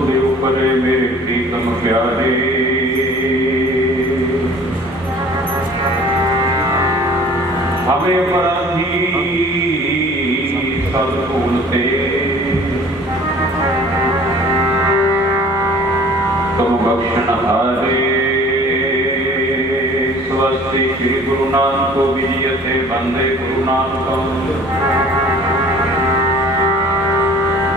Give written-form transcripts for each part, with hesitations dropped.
दे उपरे मेरे प्रीतम प्यारे। हमें अपराधी सब भूलते तुम बख्शनहारे। स्वस्ति श्री गुरु नानक को विजयते वंदे गुरु नानकम।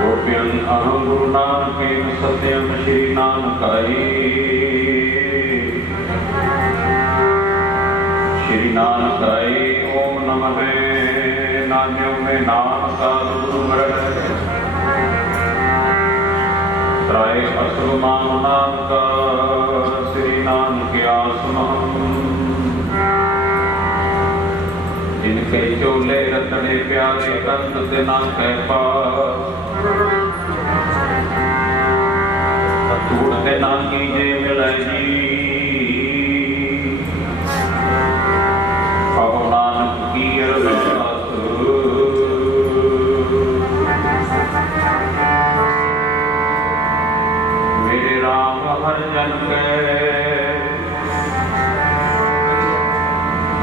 गोप्यं अहं गुरु नानकेन सत्यं श्री नानकाय। श्री नानकाय ओम नमः। नान्यों में नानका गुरुमरण त्राय असुमान नानका श्री नानक आसमहम। जिनके चोले रतने प्यारे कंत तिना कह पास। टूटते ना कीजे मिले जी अब नानक की अरदास। मेरे राम हर जन के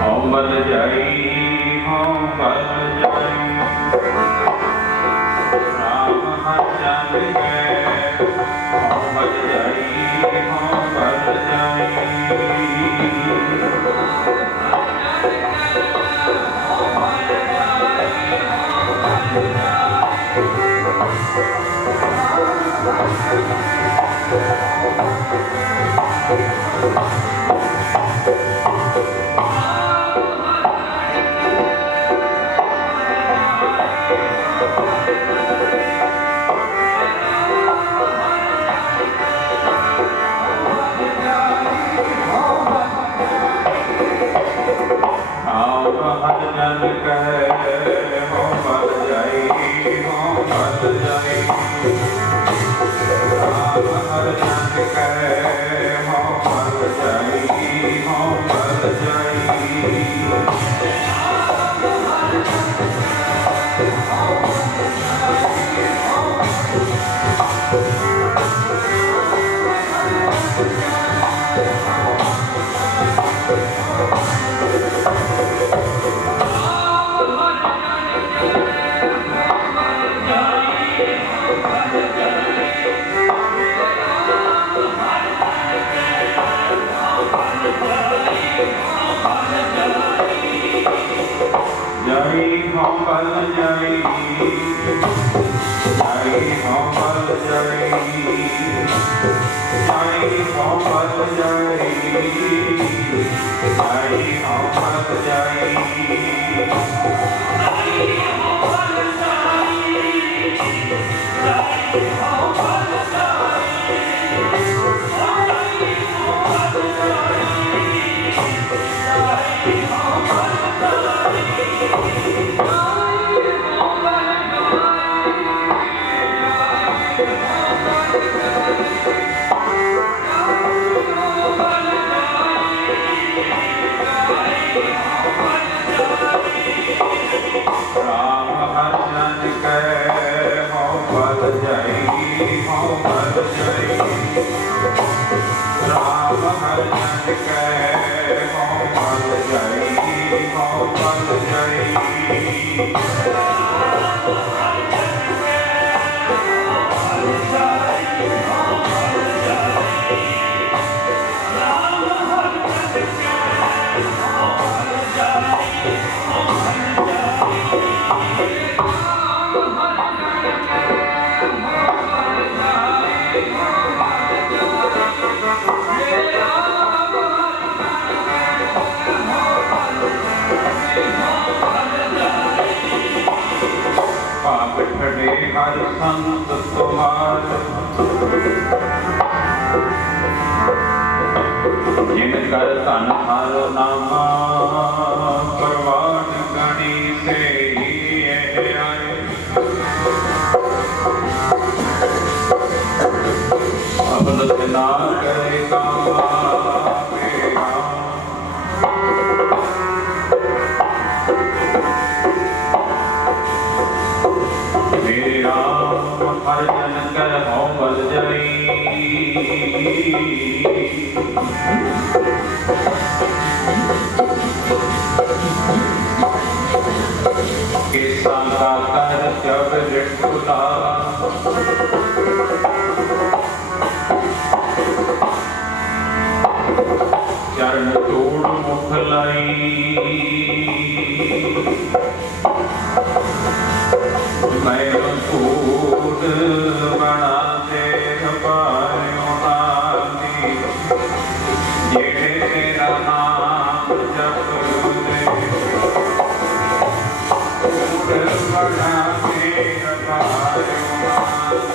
हम बल जाई हम बल जाई। राम हर जन के हम बल जाई हम बल जाई। हर संत तुम्हार जिन कर धन हर नामा परवान गणी से आए। अबलत ना करे कामा मेरे राम हर जन कर हो बल जई केसा का कर जब रिटुला चरण तोड़ मुख लाई मैं कूद बना दे पायो नानी जेड़े तेरा नाम जप दे कूद बना दे पायो नानी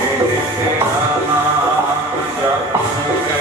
जेड़े तेरा नाम जप दे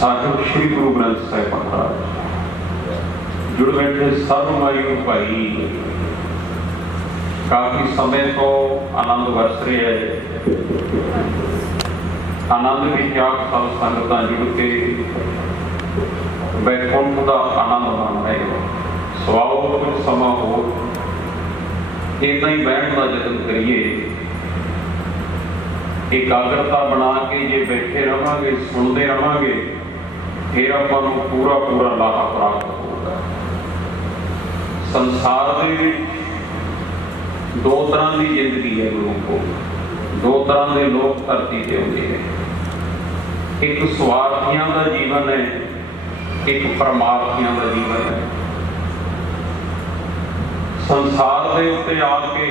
साहिब श्री गुरु ग्रंथ साहिब महाराज जुड़ बैठे सर्वमाई भाई काफी समय तो आनंद वरस रहा है। आनंद भी क्या सब संगत जुड़ के बैकुंठ का आनंद मान रहे सवाओ कुछ समा हो इतना ही बहन का यतन करिए एकाग्रता बना के जे बैठे रहांगे सुनते रहांगे फिर आपां नूं पूरा पूरा लाहा प्राप्त होगा। संसार दे विच दो तरह की जिंदगी है गुरु को दो तरह के लोग धरती से होते हैं। एक स्वार्थियों का जीवन है एक परमार्थियों का जीवन है। संसार के उत्ते आके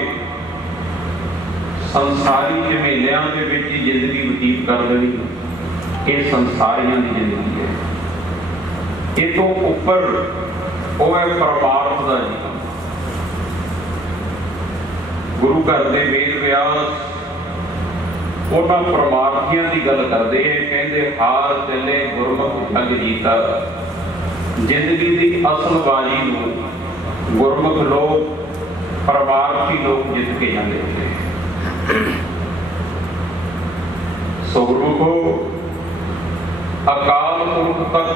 संसारी झमेलियां दे विच जिंदगी बतीत कर देनी ये संसारियों की जिंदगी है। ये तो उपर वो है परमार्थ का जीवन। गुरु घर के वेद व्यास उन्होंने परमार्थियों की गल करते हैं कहते हार चले गुरमुख अग जीता। जिंदगी की असल बाजी नूं गुरमुख लोग परमार्थी लोग जित के जाते हैं। सो गुरमुखो अकाल पुरख तक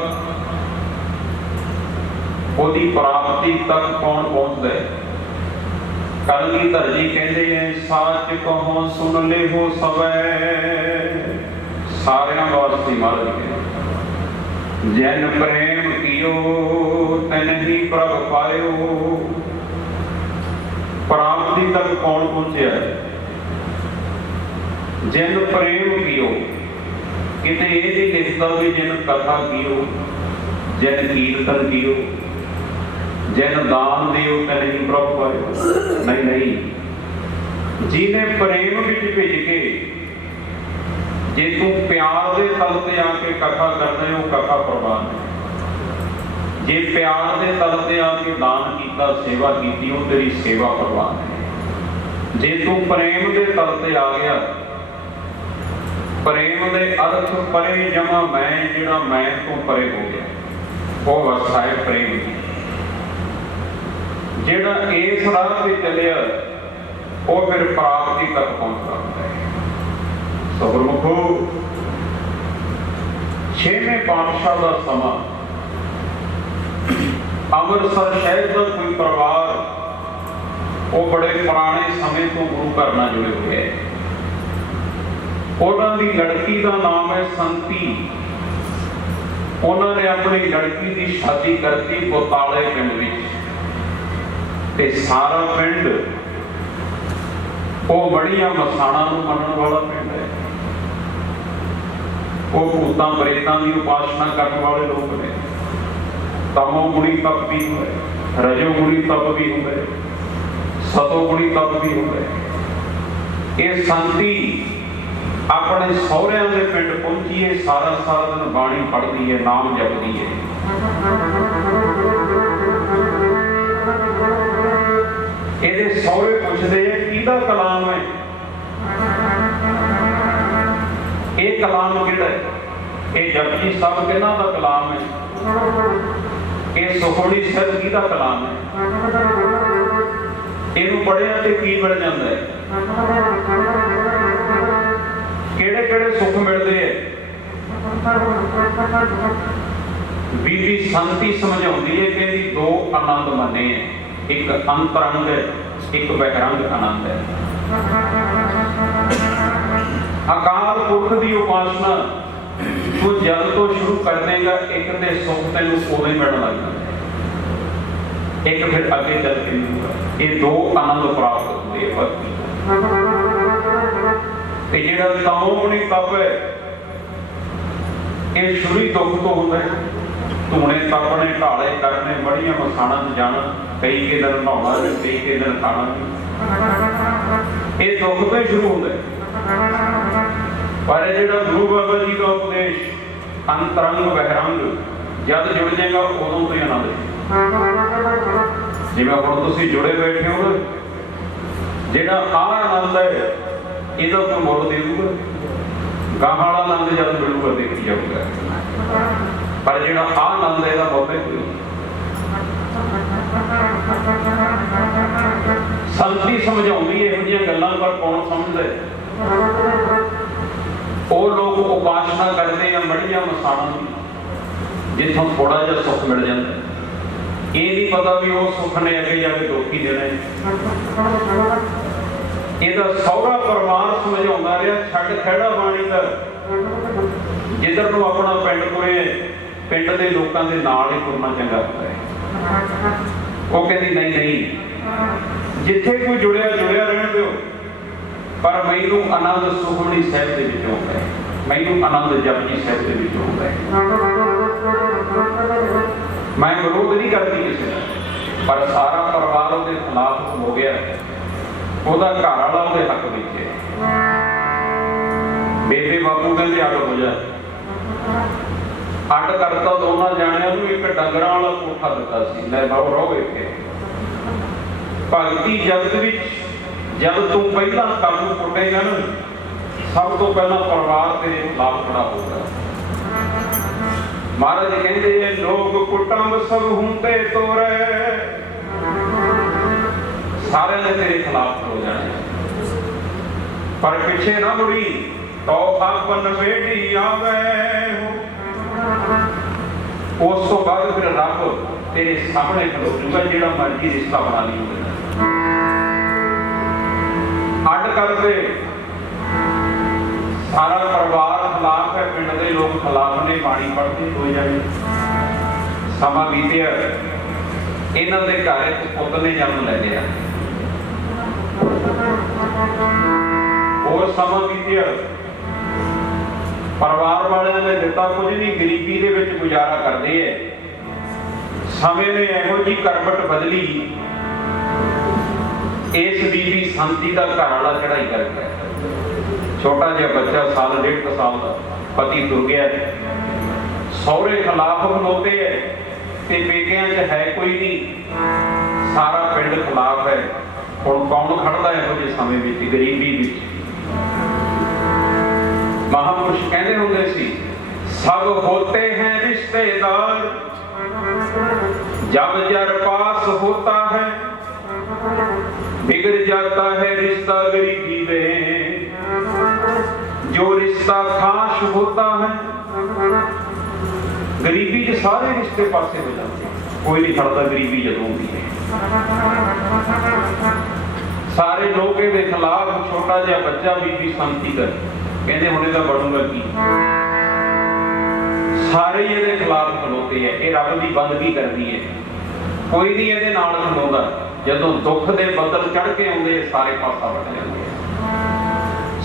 ओदी प्राप्ति तक कौन पहुंचता है। कलगीधर जी कहते हैं साच कहो सुन ले हो सवै सारियां वास्ते महाराज कहते जैन प्रेम कियो तैन ही प्रभ पायो। प्राप्ति तक कौन पहुंचे है? जिन प्रेम कियो, किते ये नहीं लिखता भी जिन कथा कियो, जिन कीर्तन कियो, जिन दान दियो तैन ही प्रभ पायो। नहीं नहीं, जिन्हें प्रेम विच भिज के जे तू प्यार के तल ते आके कथा करते हो कथा प्रवान है। जे प्यार के तल ते आके दान किया सेवा की वो तेरी सेवा प्रवान है। जे तू प्रेम के तल ते आ गया, प्रेम के अर्थ परे जमा मैं जिहड़ा मैं तो परे हो गया, वो अवस्था है प्रेम की। जिहड़ा इस राह पे चलिया वो फिर प्राप्ति तक पहुंच सकता है। गुरमुखो छेवें पातशाह का समा अमृतसर शहर का कोई परिवार वो बड़े पुराने समय तो गुरु घर नाल जुड़े हुए है। उन्होंने लड़की का नाम है संती। उन्होंने अपनी लड़की की शादी करती बोताले पिंड ते सारा पिंड वो मड़िया मसाणा नूं मनण वाला पिंड है। वो भूतां प्रेतां की उपासना करने वाले लोग ने। तमोगुणी तप भी हुए, रजोगुणी तप भी हुए, सतोगुणी तप भी हुए। ये संती अपने सौहरियां दे पिंड पहुंची है, सारा सारा दिन बाणी पढ़ती है, नाम जपती है। ये सौहरे पुछदे है किहदा कलाम है, ये कलाम किहड़ा है? ये जपजी साहब किहना दा कलाम है? ये सुखमनी साहब किहदा कलाम है? इहनूं पढ़िया ते की मिल जांदा है? किहड़े किहड़े सुख मिलदे है? बीबी संती समझाउंदी है कि दो आनंद मने है, एक अंतरंग है, एक बहिरंग आनंद है। अकाल पुरख की उपासना तू जल तो शुरू कर देगा, एक तो सुख तेन उदों ही मिलने लग जाता, एक फिर अगे चल के मिलेगा। ये दो आनंद प्राप्त होते हैं भक्ति। जो तमोगुणी तप है ये शुरू ही दुख तो होता है। धूने तपने, ढाले करने, बड़िया मसाणा जाना, कई के दिन नहाना, कई के दिन खाना, ये दुख तो ही शुरू होता है। पर जो गुरु बाबा जी का उपदेश अंतरंग बहिरंग जब जुड़ जाएगा उदों तो ही आनंद। जिवें हुण तुसीं जुड़े बैठे हो, जिहड़ा आनंद है ਇਹਦਾ ਕੋਈ ਮੁੱਲ ਦੇਊਗਾ, ਗਾਹਾਂ ਵਾਲਾ ਆਨੰਦ ਜਦ ਮਿਲੂਗਾ ਦੇਖੀ ਜਾਊਗਾ। ਪਰ ਜਿਹੜਾ ਆਨੰਦ ਇਹਦਾ ਮੁੱਲ ਹੈ ਕੋਈ। ਸੰਤੀ ਸਮਝਾਉਂਦੀ ਇਹੋ ਜਿਹੀਆਂ ਗੱਲਾਂ, ਪਰ ਕੌਣ ਸਮਝਦਾ? ਉਹ ਲੋਕ ਉਪਾਸਨਾ ਕਰਦੇ ਆ ਮੜੀਆਂ ਮਸਾਣਾਂ ਦੀ, ਜਿੱਥੋਂ ਥੋੜਾ ਜਿਹਾ ਸੁੱਖ ਮਿਲ ਜਾਂਦਾ। ਇਹ ਨਹੀਂ ਪਤਾ ਵੀ ਉਹ ਸੁੱਖ ਨੇ ਅੱਗੇ ਜਾ ਕੇ ਦੁੱਖ ਹੀ ਦੇਣਾ ਹੈ। ਇਹਦਾ ਸਹੁਰਾ ਪਰਿਵਾਰ ਸਮਝਾਉਂਦਾ ਰਿਹਾ ਛੱਡ ਖਹਿੜਾ ਬਾਣੀ ਦਾ, ਜਿੱਧਰ ਨੂੰ ਆਪਣਾ ਪਿੰਡ ਤੁਰੇ ਪਿੰਡ ਦੇ ਲੋਕਾਂ ਦੇ ਨਾਲ ਹੀ ਤੁਰਨਾ ਚੰਗਾ ਹੁੰਦਾ ਹੈ। ਉਹ ਕਹਿੰਦੀ ਨਹੀਂ ਨਹੀਂ, ਜਿੱਥੇ ਕੋਈ ਜੁੜਿਆ ਜੁੜਿਆ ਰਹਿਣ ਦਿਓ, ਪਰ ਮੈਨੂੰ ਆਨੰਦ ਸੁਖਮਨੀ ਸਾਹਿਬ ਦੇ ਵਿੱਚ ਆਉਂਦਾ ਹੈ, ਮੈਨੂੰ ਆਨੰਦ ਜਪਜੀ ਸਾਹਿਬ ਦੇ ਵਿੱਚ ਆਉਂਦਾ ਹੈ। ਮੈਂ ਵਿਰੋਧ ਨਹੀਂ ਕਰਦੀ ਕਿਸੇ ਦਾ, ਪਰ ਸਾਰਾ ਪਰਿਵਾਰ ਉਹਦੇ ਖਿਲਾਫ ਹੋ ਗਿਆ। ਉਹਦਾ ਘਰ ਵਾਲਾ ਉਹਦੇ ਹੱਕ ਵਿੱਚ ਹੈ। ਬੇਬੇ ਬਾਪੂ ਕਹਿੰਦੇ ਅੱਡ ਹੋ ਜਾ, ਅੱਡ ਕਰਤਾ ਦੋਨਾਂ ਜਾਣਿਆਂ ਨੂੰ। ਇੱਕ ਡੰਗਰਾਂ ਵਾਲਾ ਕੋਠਾ ਦਿੱਤਾ ਸੀ, ਲੈ ਬਾਹਰ ਰਹੋ ਇੱਥੇ। ਭਗਤੀ ਜਗਤ ਵਿੱਚ जब तू पहला काबू पुटेगा ना, सब तो पहला परिवार तेरे खिलाफ खड़ा होगा। महाराज कहते लोग कुटुंब सब होंगे तोरे, सारे ने तेरे खिलाफ हो जाने, पर पीछे ना मुड़ी तो अपन बेटी आवे हो। उस तो बाद फिर रब तेरे सामने खड़ो जूगा, जेड़ा मर्जी रिश्ता बना ली होगा। अड कर दे, सारा परिवार खिलाफ है, है पिंड के लोग खिलाफ ने बाणी पढ़ते हो जाए। समा बीतिया, इन्हां दे घर एक पुत ने जन्म ले लिया। और समा बीतिया, परिवार वाले ने दिता कुछ नहीं, गरीबी दे विच गुजारा करते हैं। समय ने इहो जी करवट बदली, इस बीबी संती का घर वाला चढ़ाई कर गया। छोटा जिहा बच्चा साल 1.5 साल का, पति तुर गया, सौहरे खिलाफ खलोते है ते पेकियां च है कोई नहीं, सारा पिंड खिलाफ है। हुण कौन खड़दा इहो जिहे समय विच, गरीबी विच। महापुरुष कहते होंदे सी, सब होते हैं रिश्तेदार, जब जर पास होता है बिगड़ जाता है रिश्ता गरीबी में। जो रिश्ता खास होता है, गरीबी के सारे रिश्ते पासे हो जाते हैं, कोई नहीं खड़ता गरीबी जदों होती है। सारे लोग इहदे खिलाफ, छोटा जिहा बच्चा बीबी संती कर कहते हुणे दा बनूगा की। सारे इहदे खिलाफ खलोते हैं, ये रब की बंदगी करती है, कोई नहीं इहदे नाल खलोंदा। जदों दुख दे बदल चढ़ के आउंदे, सारे पासा वट जांदे।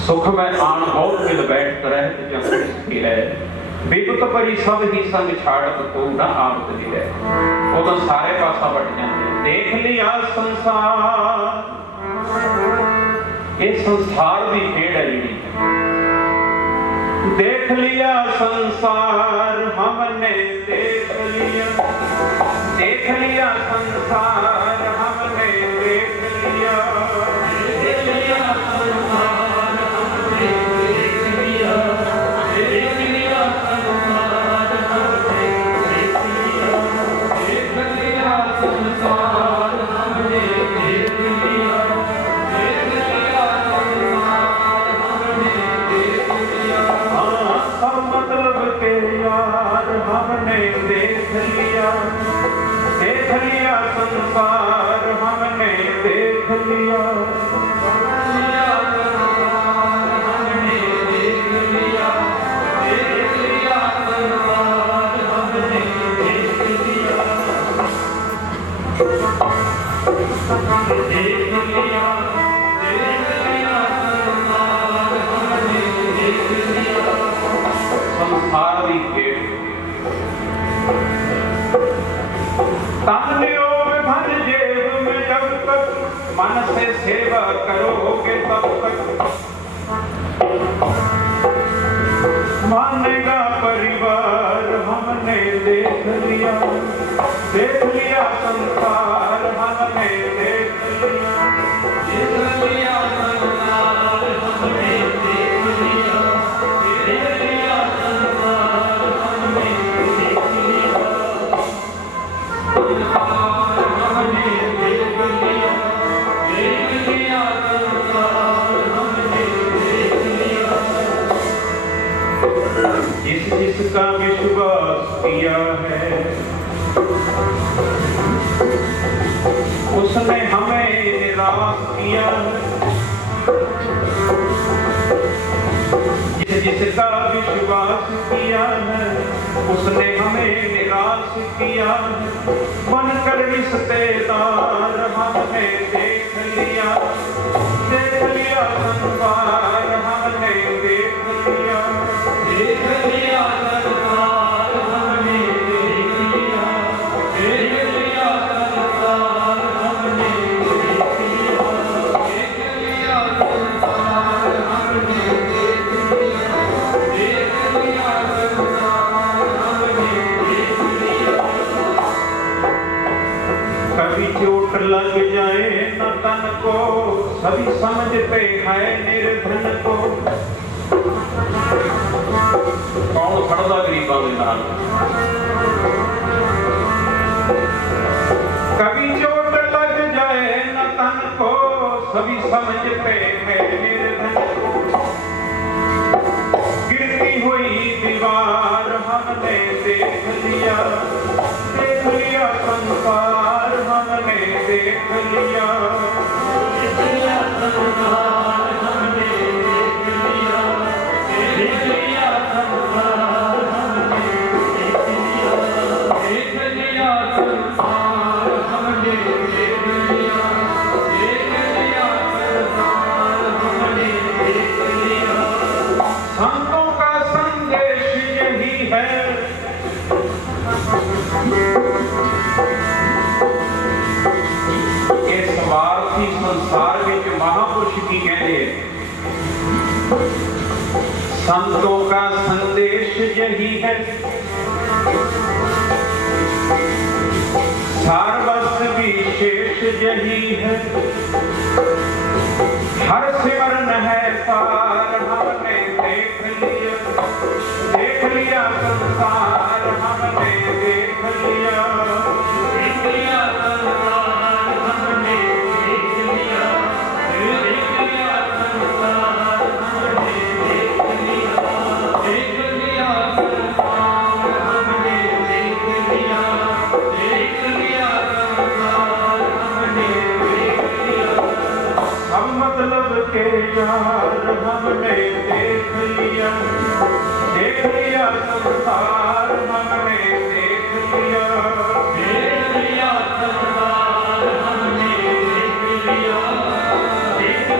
सुख में आन बहुत मिल बैठ रहत जब सके है, विपत परी सब ही संग छाड़त को ना आवत है। उदों सारे पासा वट जांदे। देख लिया संसार, ये संसार की खेड है जी। देख लिया संसार हमने, देख लिया संसार हमने, देख लिया संसार हमने, देख लिया संसार हमने, देख लिया संसार हमने, देख लिया संसार हमने, देख लिया। सब मतलब के यार हमने देख लिया संसार हमने, देख लिया संसार हमने, देख लिया संसार हमने, देख लिया संसार की खेल। जेब में जब तक मन से सेवा करोगे तब तक मानेगा परिवार हमने, देख लिया संसार हमने, देख लिया संसार हमने, देख लिया संसार हमने, देख लिया जिसका विश्वास किया है उसने हमें निराश किया। जिसका विश्वास किया है उसने हमें निराश किया। बनकर रिश्तेदार हमने देख लिया संसार हमने, देख लिया संसार हमने, देख लिया संसार हमने, देख लिया संसार हमने, देख लिया संसार हमने, देख लिया। कभी चोट लग जाए न तन को, सभी समझते हैं निर्धन को। कौन खड़दा गरीबां दे नाल? कभी चोट लग जाए न तन को, सभी समझते हैं निर्धन को। गिरती हुई दीवार हमने देख लिया संसार हमने, देख लिया संसार हमने, देख लिया संसार संतों का संदेश यही है, सारवस्त्र विशेष यही है। हर सिमरन है पार, हमने देख लिया संसार, हमने देख लिया संसार, हमने देख लिया संसार, हमने देख लिया संसार, हमने देख लिया संसार, हमने देख लिया सब मतलब के यार, हमने देख लिया संसार, हमने देख लिया संसार, हमने देख लिया संसार, हमने देख लिया संसार, हमने देख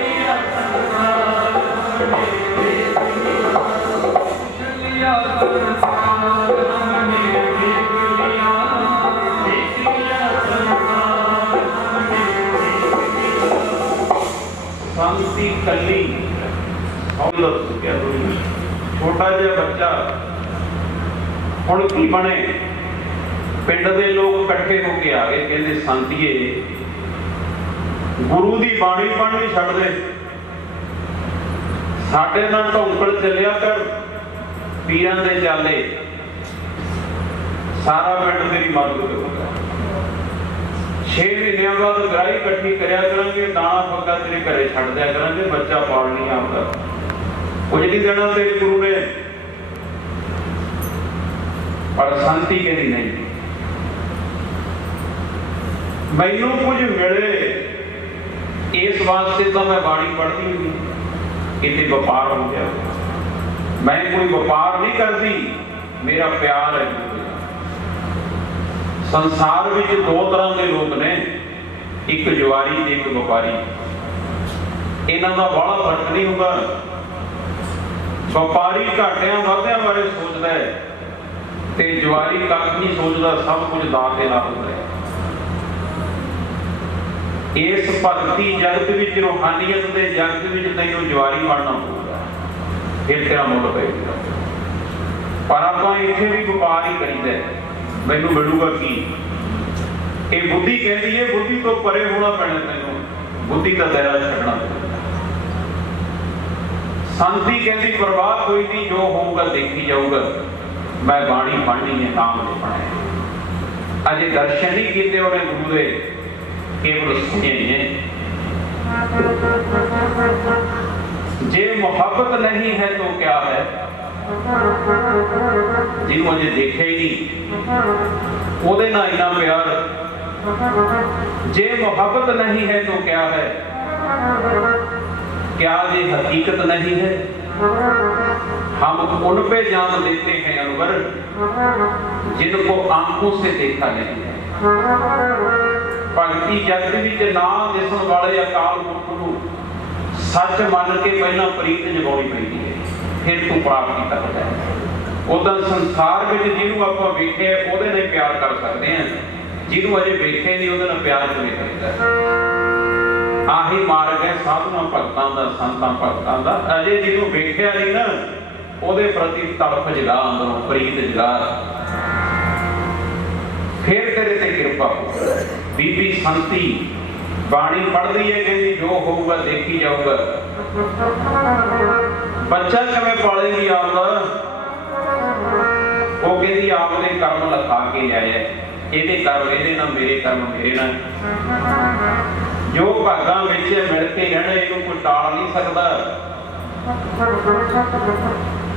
लिया संसार, हमने शांति कली। छोटा जिहा बच्चा हुण की बने, पिंड दे लोग इकट्ठे होके आ गए, कहते संतीए गुरु दी बाणी पढ़नी छड्ड दे, साडे नाल ढौंकड़ चलिया कर, पीरां दे चाले, सारा पिंड तेरी मदद करूंगा। 6 महीनों बाद गराही इकट्ठी करिया करांगे, दाना पक्का तेरे घरे छड्ड दिया करांगे, बच्चा पाल नहीं आपदा। कुछ नहीं देना तेरे गुरु ने, पर शांति कहती नहीं, मैनू कुछ मिले इस वास्ते तो मैं बाणी पढ़ती हुई, कितने व्यापार हो गया। मैं कोई व्यापार नहीं करती, मेरा प्यार है। संसार में 2 तरह के लोग ने, एक जुआरी ते एक व्यापारी। इन्हां दा बड़ा फर्क नहीं होगा। व्यापारी घाटियां वाधियां बारे सोचता है, ते जुआरी कख नहीं सोचता, सब कुछ दाते ला होता है। इस भगती जगत विच, रूहानियत के जगत विच तैनूं जुआरी बनना होगा, फिर तेरा मुल पेगा। पर आपां इत्थे भी व्यापार ही करीदा, मैनूं मिलूगा की। ये बुद्धि कहती है, बुद्धि तो परे होना पैना तैनूं, बुद्धि का दायरा छड्डना पवेगा। शांति कहती परवाह कोई नहीं, जो होगा देखी जाऊगा, मैं बाणी पढ़नी है, नाम लिखना है। अजे दर्शन नहीं किए उन्हें गुरु दे, केवल सुने हैं। जे मोहब्बत नहीं है तो क्या है, जिन्हों अजे देखे ही नहीं ओदे नाल इन्ना प्यार। जे मोहब्बत नहीं है तो क्या है, क्या ये हकीकत नहीं है। हम उन पे जान लेते हैं अनवर, जिनको आंखों से देखा नहीं है। भगती जगत विच ना दिसन वाले अकाल पुरख नूं सच मन के पहला प्रीत जगाउणी पैंदी है, फिर तू प्राप्ति करदा है। उदां संसार विच जिहनूं आपां वेखे ओहदे नाल प्यार कर सकते हैं, जिहनूं अजे वेखे नहीं ओहदे नाल प्यार किवें करीदा। आही मार्ग है साधुआं भगतां दा, संतां भगतां दा। अजे जिहनूं वेखिया नहीं ना, ओहदे प्रति तड़फ जगा, अंदरों प्रीत जगा, फिर तेरे ते कृपा हो। बीबी संती बाणी पढ़दी है, कहती जो होगा देखी जाऊगा। बच्चा किवें पालेगी आपदा, वो कहती आपने कर्म लिखा के लिया, ਇਹਦੇ कर्म ਇਹਦੇ ਨਾਲ, मेरे कर्म मेरे ਨਾਲ। जो भागां विच मिल के रहना, ਇਹਨੂੰ कोई टाल नहीं सकता।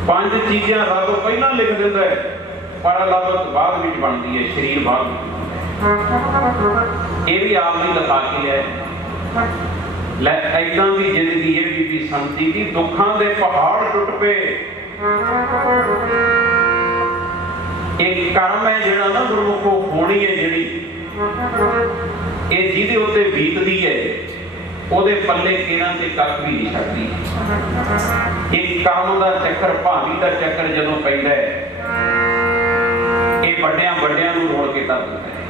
5 चीज़ां रब पहला लिख दिंदा है, पर लाभत बाद विच बनदी है, शरीर बाद विच। ये भी आप नहीं लिखा के लिया। लै ऐदां दी जिंदगी है बीबी संती दी, दुखां दे पहाड़ टुट पे। एक कर्म है जिहड़ा ना गुरमुखो होनी है, जिहड़ी ये जिहदे उत्ते बीतदी है, ਉਹਦੇ पल्ले केरां ते कख भी नहीं छड्डदी। एक कर्म दा चक्कर, भावी दा चक्कर जदों पैंदा है, ये वड्डियां वड्डियां नूं रोड़ के धर दिंदा है।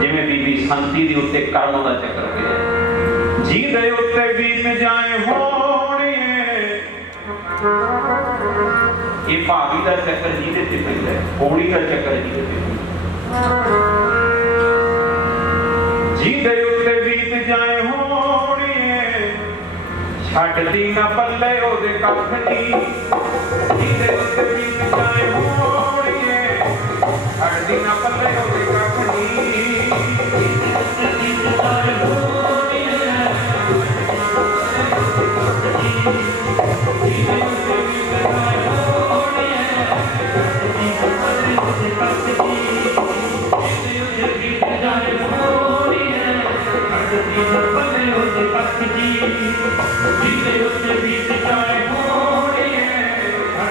जिवें बीबी संती दी उत्ते कर्म दा चक्कर पिया, जिहदे उत्ते बीत जाए होणीए ये भावी का चक्कर जिहदे ते पैंदा है, होली का चक्कर जिहदे ते पैंदा जिहदे उत्ते बीत जाए होणीए छड्डदी ना पल्ले ओहदे कख नी जिहदे उत्ते बीत जाए होणीए छड्डदी ना पल्ले ओहदे कख नी पल्ले ओहदे कख नी जिहदे उत्ते बीत जाए होणीए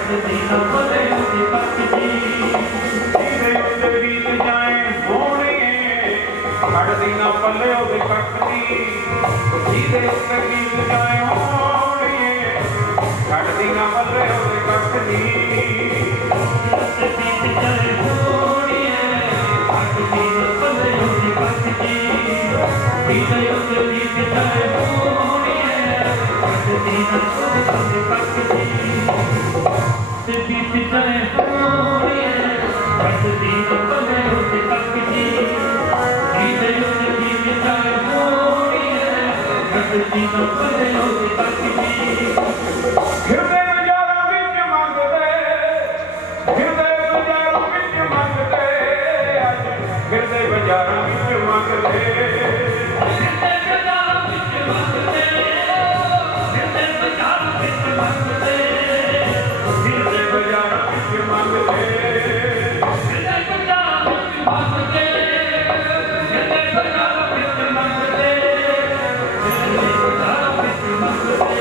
छड्डदी ना पल्ले ओहदे कख नी बीत जाए होणीए छड्डदी ना पल्ले ओहदे कख नी जिहदे उत्ते बीत जाए होणीए छड्डदी ना पल्ले ओहदे कख नी ते बीत जाए होणीए छड्डदी ना पल्ले ओहदे कख नी जिहदे उत्ते बीत जाए होणीए छड्डदी ना पल्ले ओहदे कख नी फिरदे बाजारां विच मंगदे फिरदे बाजारां विच मंगदे अज फिरदे बाजारां विच मंगदे फिरदे बाजारां विच मंगदे फिरदे बाजारां विच मंगदे फिरदे बाजारां विच मंगदे फिरदे बाजारां विच मंगदे फिरदे बाजारां विच मंगदे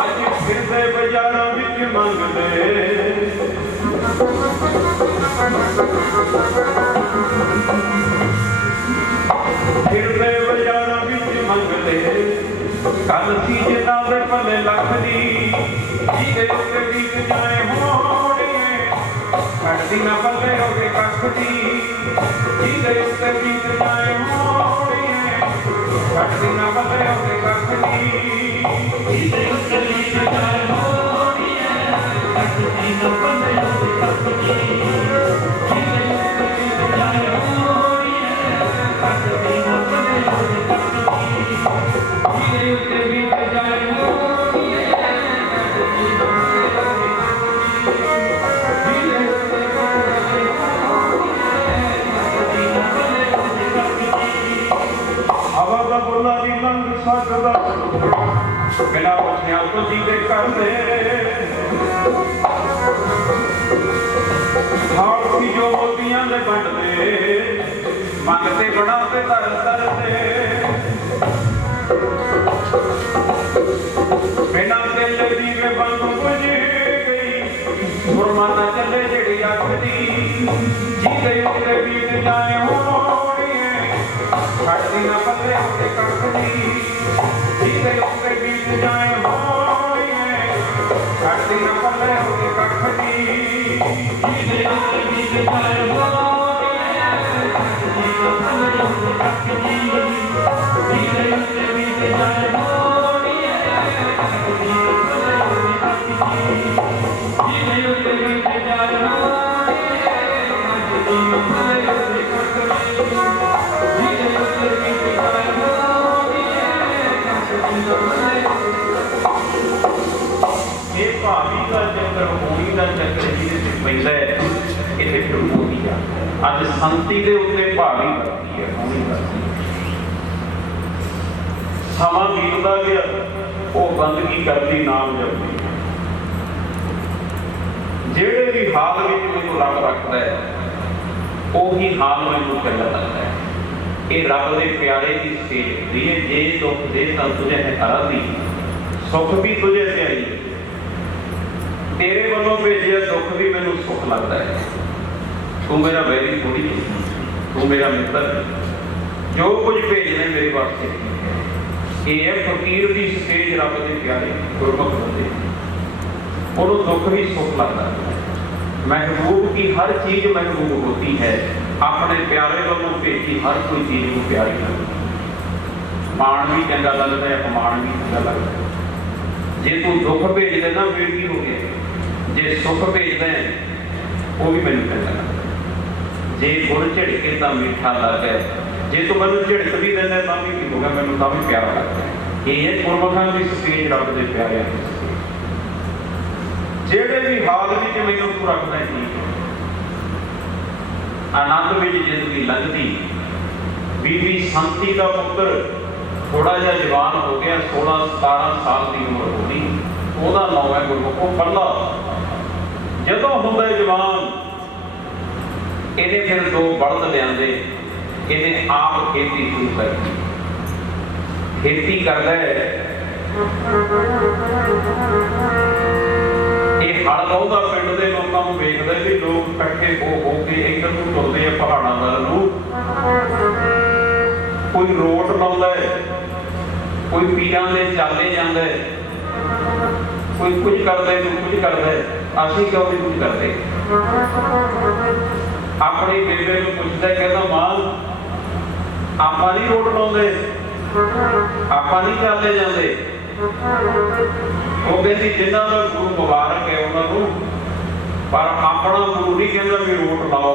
अज फिरदे बाजारां विच मंगदे फिरदे बाजारां विच मंगदे कल सी जिन्हां दे भले लख दी जिहदे उत्ते बीत जाए होणीए छड्डदी ना पल्ले ओहदे कख दी जिहदे उत्ते बीत जाए होणीए छड्डदी ना पल्ले ओहदे कख दी जिहदे उत्ते बीत जाए होणीए छड्डदी ना पल्ले ओहदे कख दी जिहदे उत्ते बीत जाए होणीए छड्डदी ना पल्ले ओहदे कख दी जिहदे उत्ते बीत जाए होणीए छड्डदी ना पल्ले ओहदे हवा दा बोला नी लंघ सकदा बिना पुछिया तो जीदे करदे हाल की जो मोतियां दे बंडदे मंगते बड़ा ते तर तरदे बिना तेले दीवे बंद बुझ गई फुरमाना चले जेड़ी अख दी जिहदे उत्ते बीत जाए होणीए छड्डदी ना पल्ले ओहदे कख दी जिहदे उत्ते बीत जाए होणीए छड्डदी ना पल्ले ओहदे कख दी जिहदे उत्ते बीत जाए होणीए छड्डदी ना पल्ले ओहदे कख दी जिहदे उत्ते बीत जाए होणीए छड्डदी ना पल्ले ओहदे कख दी जिहदे उत्ते बीत जाए होणीए छड्डदी ना पल्ले ओहदे कख दी ये भावी का चक्कर होली का चक्कर जिहदे ते पैंदा है इत्थे फिर होली आ अज संती दे उत्ते भावी वरती है होली वरती समा बीतदा गया वो बंदगी करदी नाम जपदी जेड़े भी हाल विच मैनूं रब रखदा है ਉਹੀ हाल मैनूं चल सकता है ये रब दे प्यारे की सेज होती है जे दुख दे तां तुझे है अराधी सुख भी तुझे से आई तेरे वालों भेजिया दुख भी मैनूं सुख लगता है तू मेरा वैरी थोड़ी तू मेरा मित्र जो कुछ भेजने मेरे वास्ते ये है फकीर की सेज रब के प्यारे गुरमुख होते उन्होंने दुख भी सुख लगता है महबूब की हर चीज महबूब होती है अपने प्यारे वालों भेजी हर कोई चीज को प्यारी लगती मान भी चंगा लगता है अपमान भी चंगा लगता है जे तू दुख भेज देना फिर की हो गया, जे सुख भेज दें वो भी मैनू चंगा लगता, जे गुड़ झिड़के तो मीठा लगे, जे तू मैनू झिड़क भी देना तो भी की हो गया, मैनू तो भी प्यारा लगता है। ये गुरमुखां की स्टेज रब दे प्यारे जेड़े भी हाल विच मैनू तू रखदा ठीक है। आनंद विच जिंदगी लंघदी। बीबी संती का पुत्र थोड़ा जिहा जवान हो गया, 16-17 साल की उम्र हो गई, ਉਹਦਾ नाम है गुरमुखो पल्ला। जदों हुंदा जवान इहने फिर 2 बलद लिआंदे, इहने आप खेती शुरू करती, खेती करदा है, ਇਹ ਹਲ ਬਹੁਤਾ ਪਿੰਡ ਦੇ ਲੋਕਾਂ ਨੂੰ ਵੇਖਦਾ ਵੀ ਲੋਕ ਇਕੱਠੇ ਹੋ ਕੇ ਇੱਧਰ ਨੂੰ ਤੁਰਦੇ ਆ ਪਹਾੜਾਂ ਵੱਲ ਨੂੰ, ਕੋਈ ਰੋਟ ਲਾਉਂਦਾ ਹੈ, ਕੋਈ ਪੀਰਾਂ ਦੇ ਚਾਲੇ ਜਾਂਦਾ ਹੈ, ਕੋਈ ਕੁਝ ਕਰਦਾ ਹੈ, ਕੋਈ ਕੁਝ ਕਰਦਾ ਹੈ, ਅਸੀਂ ਕਿਉਂ ਨਹੀਂ ਕੁਝ ਕਰਦੇ। ਆਪਣੀ ਬੇਬੇ ਨੂੰ ਪੁੱਛਦਾ, ਕਹਿੰਦਾ ਮਾਂ ਆਪਾਂ ਨਹੀਂ ਰੋਟ ਲਾਉਂਦੇ, ਆਪਾਂ ਨਹੀਂ ਚਾਲੇ ਜਾਂਦੇ। ਉਹ ਕਹਿੰਦੀ ਜਿਨ੍ਹਾਂ ਦਾ ਗੁਰੂ ਮੁਬਾਰਕ ਹੈ ਉਹਨਾਂ ਨੂੰ, ਪਰ ਆਪਣਾ ਗੁਰੂ ਨਹੀਂ ਕਹਿੰਦਾ ਵੀ ਰੋਟ ਲਾਓ।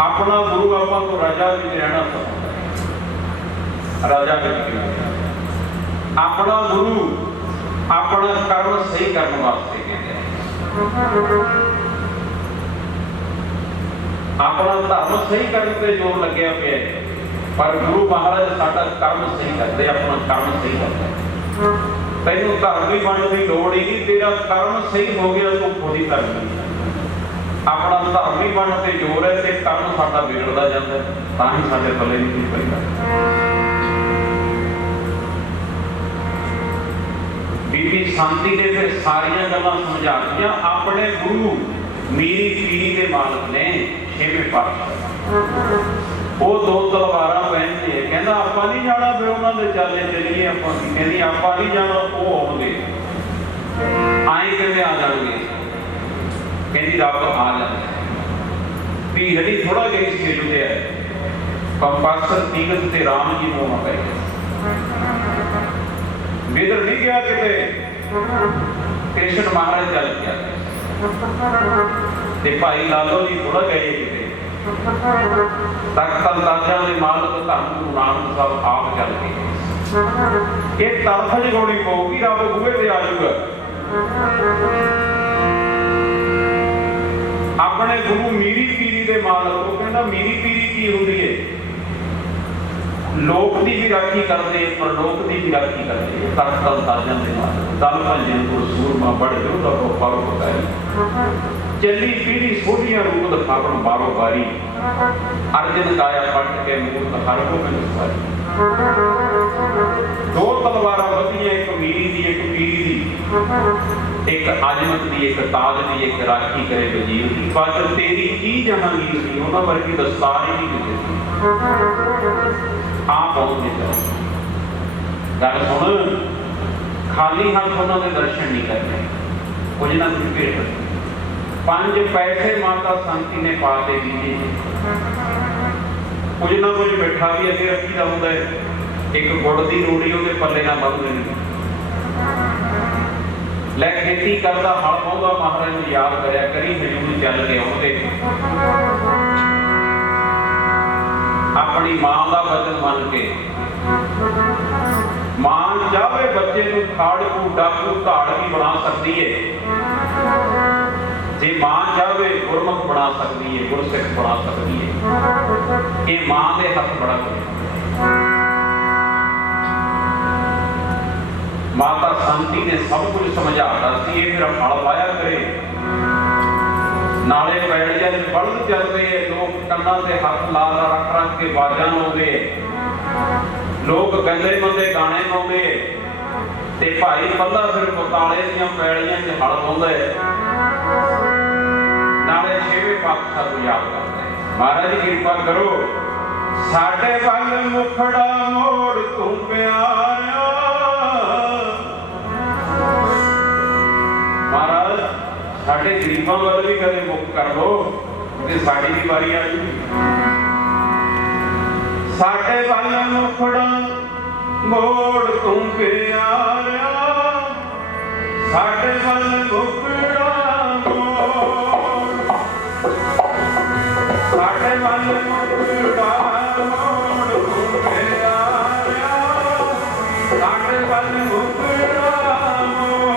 ਆਪਣਾ ਗੁਰੂ ਆਪਾਂ ਨੂੰ ਰਾਜਾ ਵਿੱਚ ਰਹਿਣਾ ਸਿਖਾਉਂਦਾ ਹੈ, ਰਾਜਾ ਵਿੱਚ ਆਪਣਾ ਗੁਰੂ ਆਪਣਾ ਕਰਮ ਸਹੀ ਕਰਨ ਵਾਸਤੇ ਕਹਿੰਦੇ ਆ, ਆਪਣਾ ਧਰਮ ਸਹੀ ਕਰਨ ਤੇ ਜ਼ੋਰ ਲੱਗਿਆ ਪਿਆ ਹੈ। पर गुरु महाराज साडा कर्म सही करते, अपना कर्म सही करते। तैनूं धर्मी बनने की लोड़ ही नहीं, तेरा कर्म सही हो गया तो खुद ही धर्मी। अपना धर्मी बनने ते जोर है ते कर्म साडा बिगड़दा जांदा है, तां ही साडे पल्ले नहीं पैंदा। बीबी शांति ने फिर सारियां गल्लां समझा दियां। अपने गुरु मीरी पीरी के मालक ने 6वें पातशाह ਉਹ 2 ਤਲਵਾਰਾਂ ਪਹਿਨਦੇ ਹੈ, ਕਹਿੰਦਾ ਆਪਾਂ ਨਹੀਂ ਜਾਣਾ, ਫਿਰ ਉਹਨਾਂ ਦੇ ਚਾਲੇ ਚੱਲੀਏ ਆਪਾਂ ਕੀ, ਕਹਿੰਦੀ ਆਪਾਂ ਨਹੀਂ ਜਾਣਾ, ਉਹ ਆਉਣਗੇ। ਆਏ ਕਿਵੇਂ ਆ ਜਾਣਗੇ, ਕਹਿੰਦੀ ਰੱਬ ਆ ਜਾਂਦਾ। ਭੀੜੀ ਥੋੜਾ ਜਿਹੀ ਖੇਡਦੇ ਆ, ਕੰਪਾਸਰ ਤੀਗਤ ਤੇ ਰਾਮ ਜੀ ਨੂੰ ਆ ਪਏ। ਬਿਦਰ ਨਹੀਂ ਗਿਆ ਕਿਤੇ, ਕ੍ਰਿਸ਼ਨ ਮਹਾਰਾਜ ਚੱਲ ਗਿਆ, ਤੇ ਭਾਈ ਲਾਲੋ ਜੀ ਥੋੜਾ ਗਏ ਕਿਤੇ। ਤਖਤ ਅੰਦਾਜ਼ਾਂ ਦੇ ਮਾਲਕ ਧੰਨ ਗੁਰੂ ਨਾਨਕ ਸਾਹਿਬ ਆਪ ਚੱਲ ਗਏ। ਇਹ ਤਰਫ ਜਗਾਉਣੀ ਪਊਗੀ, ਰੱਬ ਬੂਹੇ ਤੇ ਆ ਜਾਊਗਾ। ਆਪਣੇ ਗੁਰੂ ਮੀਰੀ ਪੀਰੀ ਦੇ ਮਾਲਕ, ਉਹ ਕਹਿੰਦਾ ਮੀਰੀ ਪੀਰੀ ਕੀ ਹੁੰਦੀ ਹੈ? ਲੋਕ ਦੀ ਵੀ ਰਾਖੀ ਕਰਦੇ, ਪਰਲੋਕ ਦੀ ਵੀ ਰਾਖੀ ਕਰਦੇ। ਤਖਤ ਅੰਦਾਜ਼ਾਂ ਦੇ ਮਾਲਕ ਦਲ ਭੰਜਨ ਗੁਰ ਸੂਰਮਾ ਬੜ ਜੋਧਾ ਕੋ ਪਾਰੋ ਪਕਾਈ। ਚੱਲੀ ਪੀੜੀ ਸੋਢੀਆਂ ਰੂਪ ਦਿਖਾਵਣ ਬਾਰੋ ਬਾਰੀ। अर्जन काया पट के मूर्त हर को में सवारी। 2 तलवारां वधियां, एक मीरी दी एक पीरी दी, एक आजमत दी एक ताज दी, एक राखी करे वजीर दी। बस तेरी की जहांगीर दी, उन्हां वर्गी दस्तार ही नहीं दित्ती। आप पहुंचते जाओ, गल सुन, खाली हाथ उन्हां दे दर्शन नहीं करने, कुछ ना कुछ भेट। 5 पैसे माता शांति ने पा के दिए, कुछ ना कुछ मिठा भी अगे रखी का होंगे। एक गुड़ की रोटी वो पल्ले ना बन देनी। लै खेती करता हल पाँगा, महाराज को याद कराया करी, हजूर चल के आउंदे। अपनी मां का वचन मन के, मां चाहे बच्चे को खाड़कू डाकू धाड़ भी बना सकती है, जे मां चाहे गुरमुख बना सकती है, गुरसिख बना सकती है। ये मां के हथ बड़ा कुछ। माता शांति ने सब कुछ समझाता सी, ये मेरा फल पाया करे। नाले पैड़िया दे बलद चलते हैं, लोग कन्ना से हाथ ला रख रख के बाजा लाउंदे, लोग गंदे मंदे गाने गाउंदे, ते भाई पल्ला फिर बताले दीयां पैड़ियां च हल पाउंदा है। नाले 6वें पातशाह को याद करते हैं। महाराज जी कृपा करो, साडे वल मुखड़ा मोड़ तू प्यारा। महाराज साडे गरीबां वल भी कदे मुख कर लो, ते साडी भी वारी आ जूगी। साडे वल मुखड़ा ਮੋੜ ਤੂੰ ਪਿਆਰਿਆ ਸਾਡੇ ਵੱਲ ਮੁਕੜਾ ਮੋੜ, ਸਾਡੇ ਵੱਲ ਮੁਕੜਾ ਮੋੜ ਤੂੰ ਪਿਆਰਿਆ ਸਾਡੇ ਵੱਲ ਮੁਕੜਾ ਮੋੜ,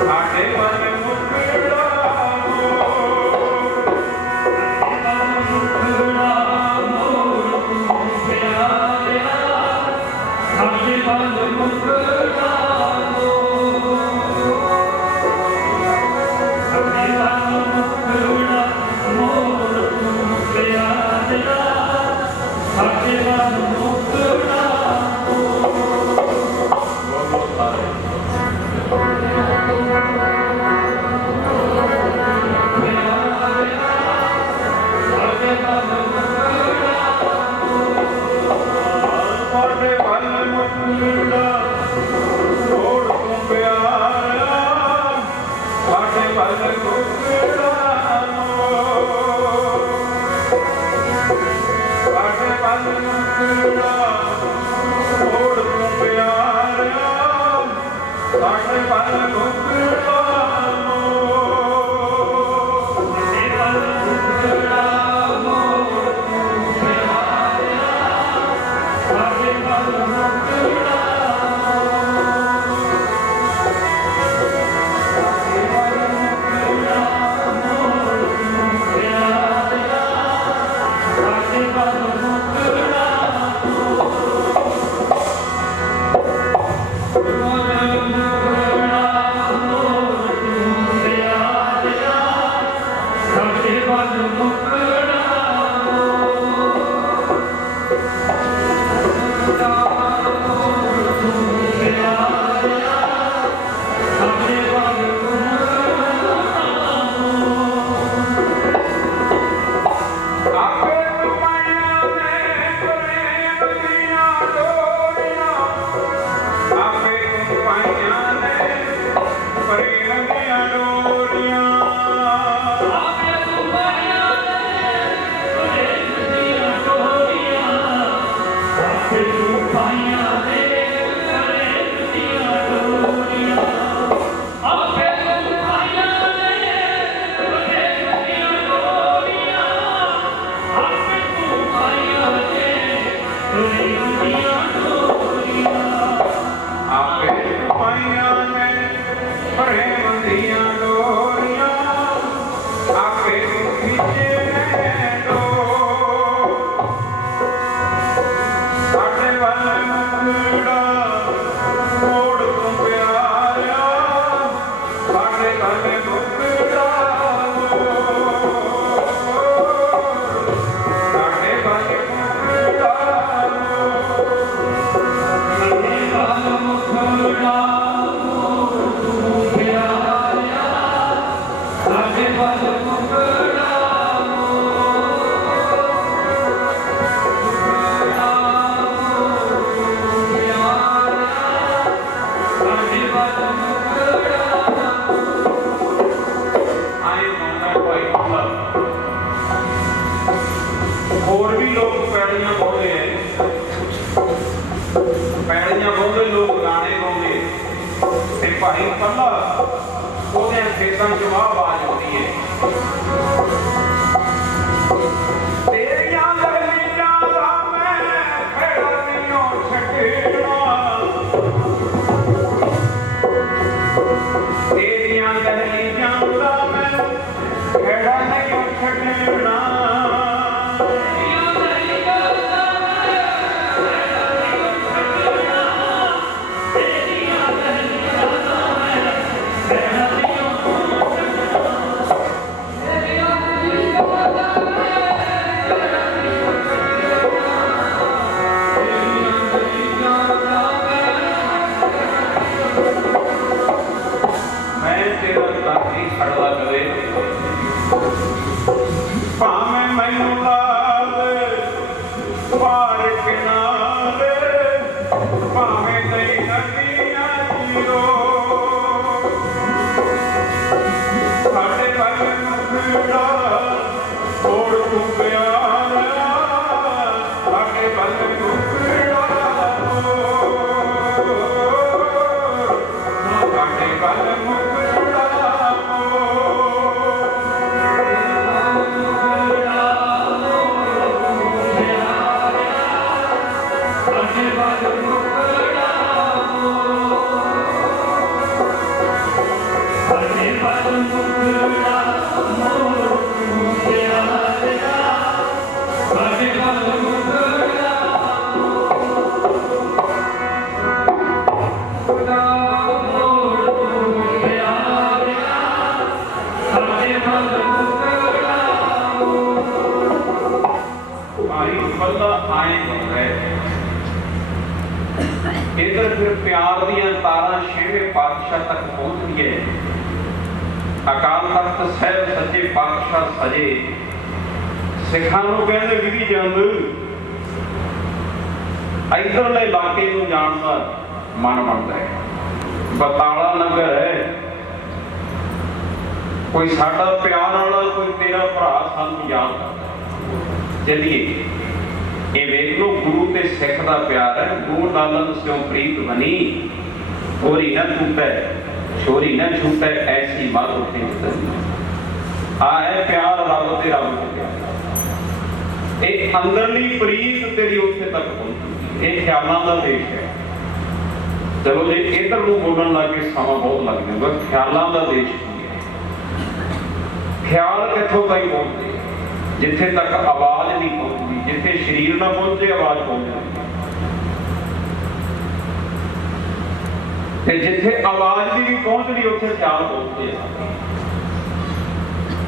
ਸਾਡੇ ਵੱਲ ਮੁਕੜਾ ਭਾਈ ਪੱਲਾ ਉਹਦੇ ਖੇਤਾਂ ਚ ਆਵਾਜ਼ ਆਉਂਦੀ ਹੈ, ਤੇਰੀਆਂ ਗਲੀਆਂ ਦਾ ਮੈਂ ਖੇੜਾ ਨਹੀਂ ਛੱਡਣਾ, ਤੇਰੀਆਂ ਗਲੀਆਂ ਦਾ ਮੈਂ ਖੇੜਾ ਨਹੀਂ ਛੱਡਣਾ। ਭਾਵੇਂ ਮੈਨੂੰ ਲਾਵੇ ਪਾਰ ਕਿਨਾਰੇ, ਭਾਵੇਂ ਤੇਰੀ ਨਦੀਆਂ ਜੀਰੋ, ਸਾਡੇ ਵੱਲ ਮੁਖੜਾ ਮੋੜ ਤੂੰ ਪਿਆਰਿਆ, ਸਾਡੇ ਵੱਲ इधर फिर प्यार दियां तारां छेवें पातशाह तक पहुंच गए। अकाल तख्त साहिब सच्चे पातशाह सजे सिखां नूं कहंदे विधि जंद इधरले इलाके नूं जाण दा मन बनदा है। बताला नगर है, कोई साडा प्यार वाला कोई तेरा भरा सानूं याद करदा। चलिए ये वेख लो, गुरु ते सिख दा प्यार है। गुरु नानक स्यों प्रीत बनी, छोरी न छूटे छोरी न छूटे ऐसी बात उठे आ है प्यार रब ते रब ते प्यार। ये अंदरली प्रीत तेरी उत्थे तक पहुंची। ये ख्यालों का देश है। चलो जे इधर नूं बोलण लगे समा बहुत लग जाएगा। ख्यालों का देश ख्याल कित्थों तक पहुंचते जिथे तक आवाज नहीं पहुंचती। जिथे शरीर ना पहुंचे आवाज पहुंचती, जिथे आवाज की भी पहुंचनी उत्थे ख्याल पहुंचते।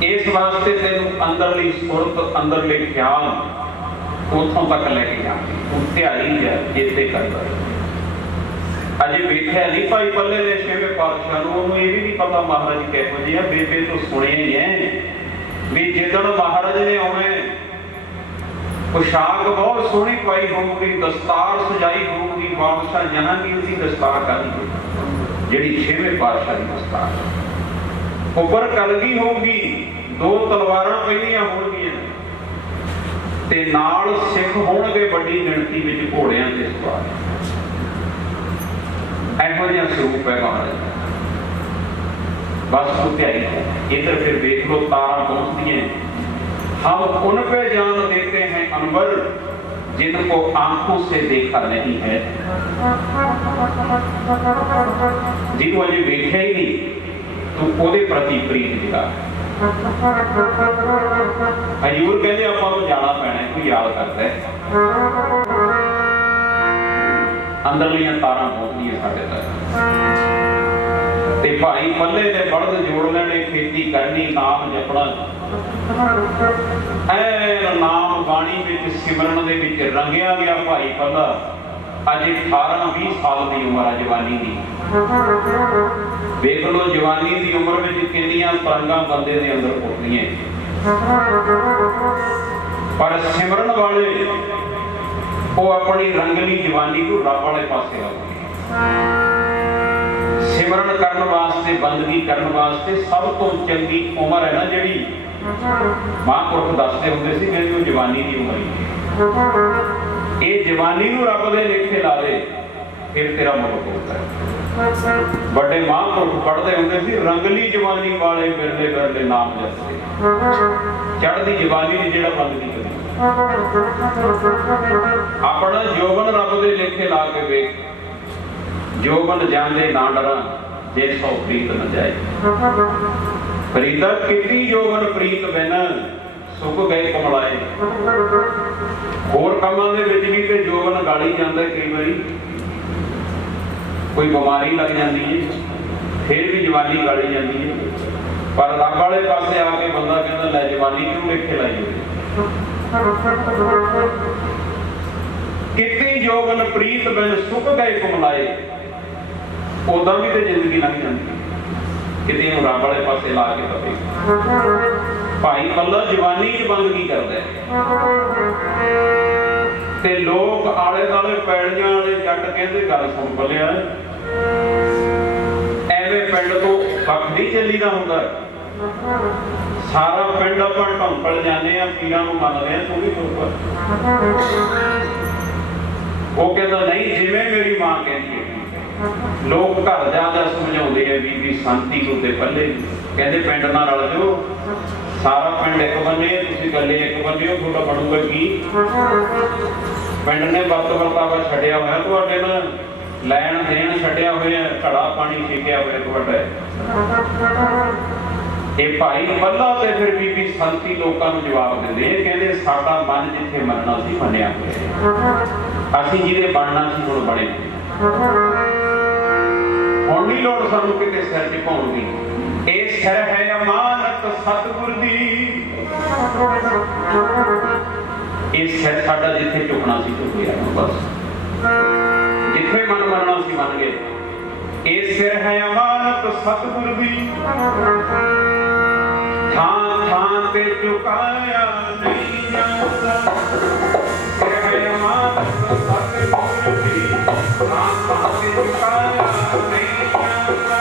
इस वास्ते तेनू अंदरली सुरत अंदरले ख्याल उथों तक लेके जाते। ध्याई है चेते करता। अजे वेख्या नहीं भाई पल्ले ने छेवें पातशाह नूं, उहनूं ये भी नहीं पता महाराज किहो जिहा। बेबे तो सुनिया ही है भी जिदण महाराज ने आउणे पोशाक बहुत सोहनी पाई होगी, दस्तार सजाई होगी। बादशाह जहांगीर की दस्तार काली जिहड़ी छेवें पातशाह की दस्तार उपर कलगी होगी, दो तलवारां पईआं होणगीआं ते नाल सिख होणगे बड़ी गिणती विच घोड़ियां ते सवार। इहो जिहा स्वरूप है महाराज। बस ध्याई है। इधर फिर देख लो तारा पहुंचती हैं। हम उन पे जान देते हैं अनवर जिनको आंखों से देखा नहीं है। जिन्हों अजे देखा ही नहीं तो ओदे प्रति प्रीत जगा। हजूर कहते आपां नूं जाना पैना है, कोई याद करता है। अंदरलियां तारां पहुंचदियां साडे तक। ते भाई पल्ले ने बड़द जोड़ लेने, खेती करनी, नाम जपना। ऐन नाम बाणी विच सिमरन दे विच रंगिया गया भाई पल्ला। अजे 18-20 साल की उम्र है जवानी की। देख लो जवानी की उम्र में कितनियां तरंगा बंदे दे अंदर उठदियां। पर सिमरन वाले वो अपनी रंगली जवानी को रब वाले पासे लाउंदे। सिमरन करने वास्ते, बंदगी करने वास्ते सब तो चंगी उम्र है ना जिहड़ी महापुरख दसदे हुंदे सी कि जवानी की उम्र ही। ये जवानी नूं रब दे लेखे ला दे फिर तेरा मुल्क होता है। बड़े महापुरख पढ़ते हुंदे सी रंगली जवानी वाले बिरले बिरले नाम जपदे। चढ़दी जवानी नी जिहड़ा बंदगी करे अपना यौवन रब दे लेखे ला के वेख। यौवन जाने ना डरा जे सौ प्रीत न जाए। प्रीता कितनी यौवन प्रीत बिन सुख गए कमलाए। होर कामां दे विच भी ते यौवन गाली जांदा कई बारी। कोई बीमारी लग जाती है फिर भी जवानी गाली जाती है। पर रब वाले पासे आके बंदा कहता लै जवानी क्यों लेखे लाई कितनी यौवन प्रीत बिन सुख गए कमलाए। उदा भी तो जिंदगी लंघ जाती कितने रब वाले पासे ला के पते। भाई पल्ला जवानी च बंदगी करदा ते लोग आले दुआले पैड़ियां वाले जट कहंदे गल सुन पलिया एवें पिंड तो कख नहीं चलीदा हुंदा। सारा पिंड अपन ढंकल जाने पीरां नूं मनदे आ तू भी तुर। वो कहता नहीं जिवें मेरी मां कहती है। लोग घर जा समझाते हैं बीबी शांति को ते पल्ले कहते पिंड ना रल जाओ। सारा पिंड एक बने तुसीं गले एक बने हो थोड़ा बनूगा की। पिंड ने वक्त वर्तावा छड्डिया होया तुहाडे नाल लैण देण छड्डिया होया घड़ा पानी छेकिया होया तुहाडा। ਇਹ ਭਾਈ ਪੱਲਾ ਤੇ ਫਿਰ ਬੀਬੀ ਸੰਤੀ ਲੋਕਾਂ ਨੂੰ ਜਵਾਬ ਦਿੰਦੇ, ਇਹ ਕਹਿੰਦੇ ਸਾਡਾ ਮਨ ਜਿੱਥੇ ਮੰਨਣਾ ਸੀ ਮੰਨਿਆ ਹੋਇਆ, ਅਸੀਂ ਜਿਹਦੇ ਬਣਨਾ ਸੀ ਹੁਣ ਬਣੇ। ਹੁਣ ਨਹੀਂ ਲੋੜ ਸਾਨੂੰ ਕਿਤੇ ਸਿਰ ਝੁਕਾਉਣ ਦੀ, ਇਹ ਸਿਰ ਹੈ ਅਮਾਨਤ ਸਤਿਗੁਰ ਦੀ। ਇਹ ਸਿਰ ਸਾਡਾ ਜਿੱਥੇ ਝੁਕਣਾ ਸੀ ਝੁਕ ਗਿਆ, ਬਸ ਜਿੱਥੇ ਮਨ ਮੰਨਣਾ ਸੀ ਮੰਨ ਗਏ। ਇਹ ਸਿਰ ਹੈ ਅਮਾਨਤ ਸਤਿਗੁਰ ਦੀ, ਥਾਂ ਥਾਂ ਤੇ ਝੁਕਾਇਆ ਨਹੀਂ ਜਾਂਦਾ। ਸਿਰ ਹੈ ਅਮਾਨਤ ਸਤਿਗੁਰ ਦੀ, ਥਾਂ ਥਾਂ ਤੇ ਝੁਕਾਇਆ ਨਹੀਂ ਜਾਂਦਾ।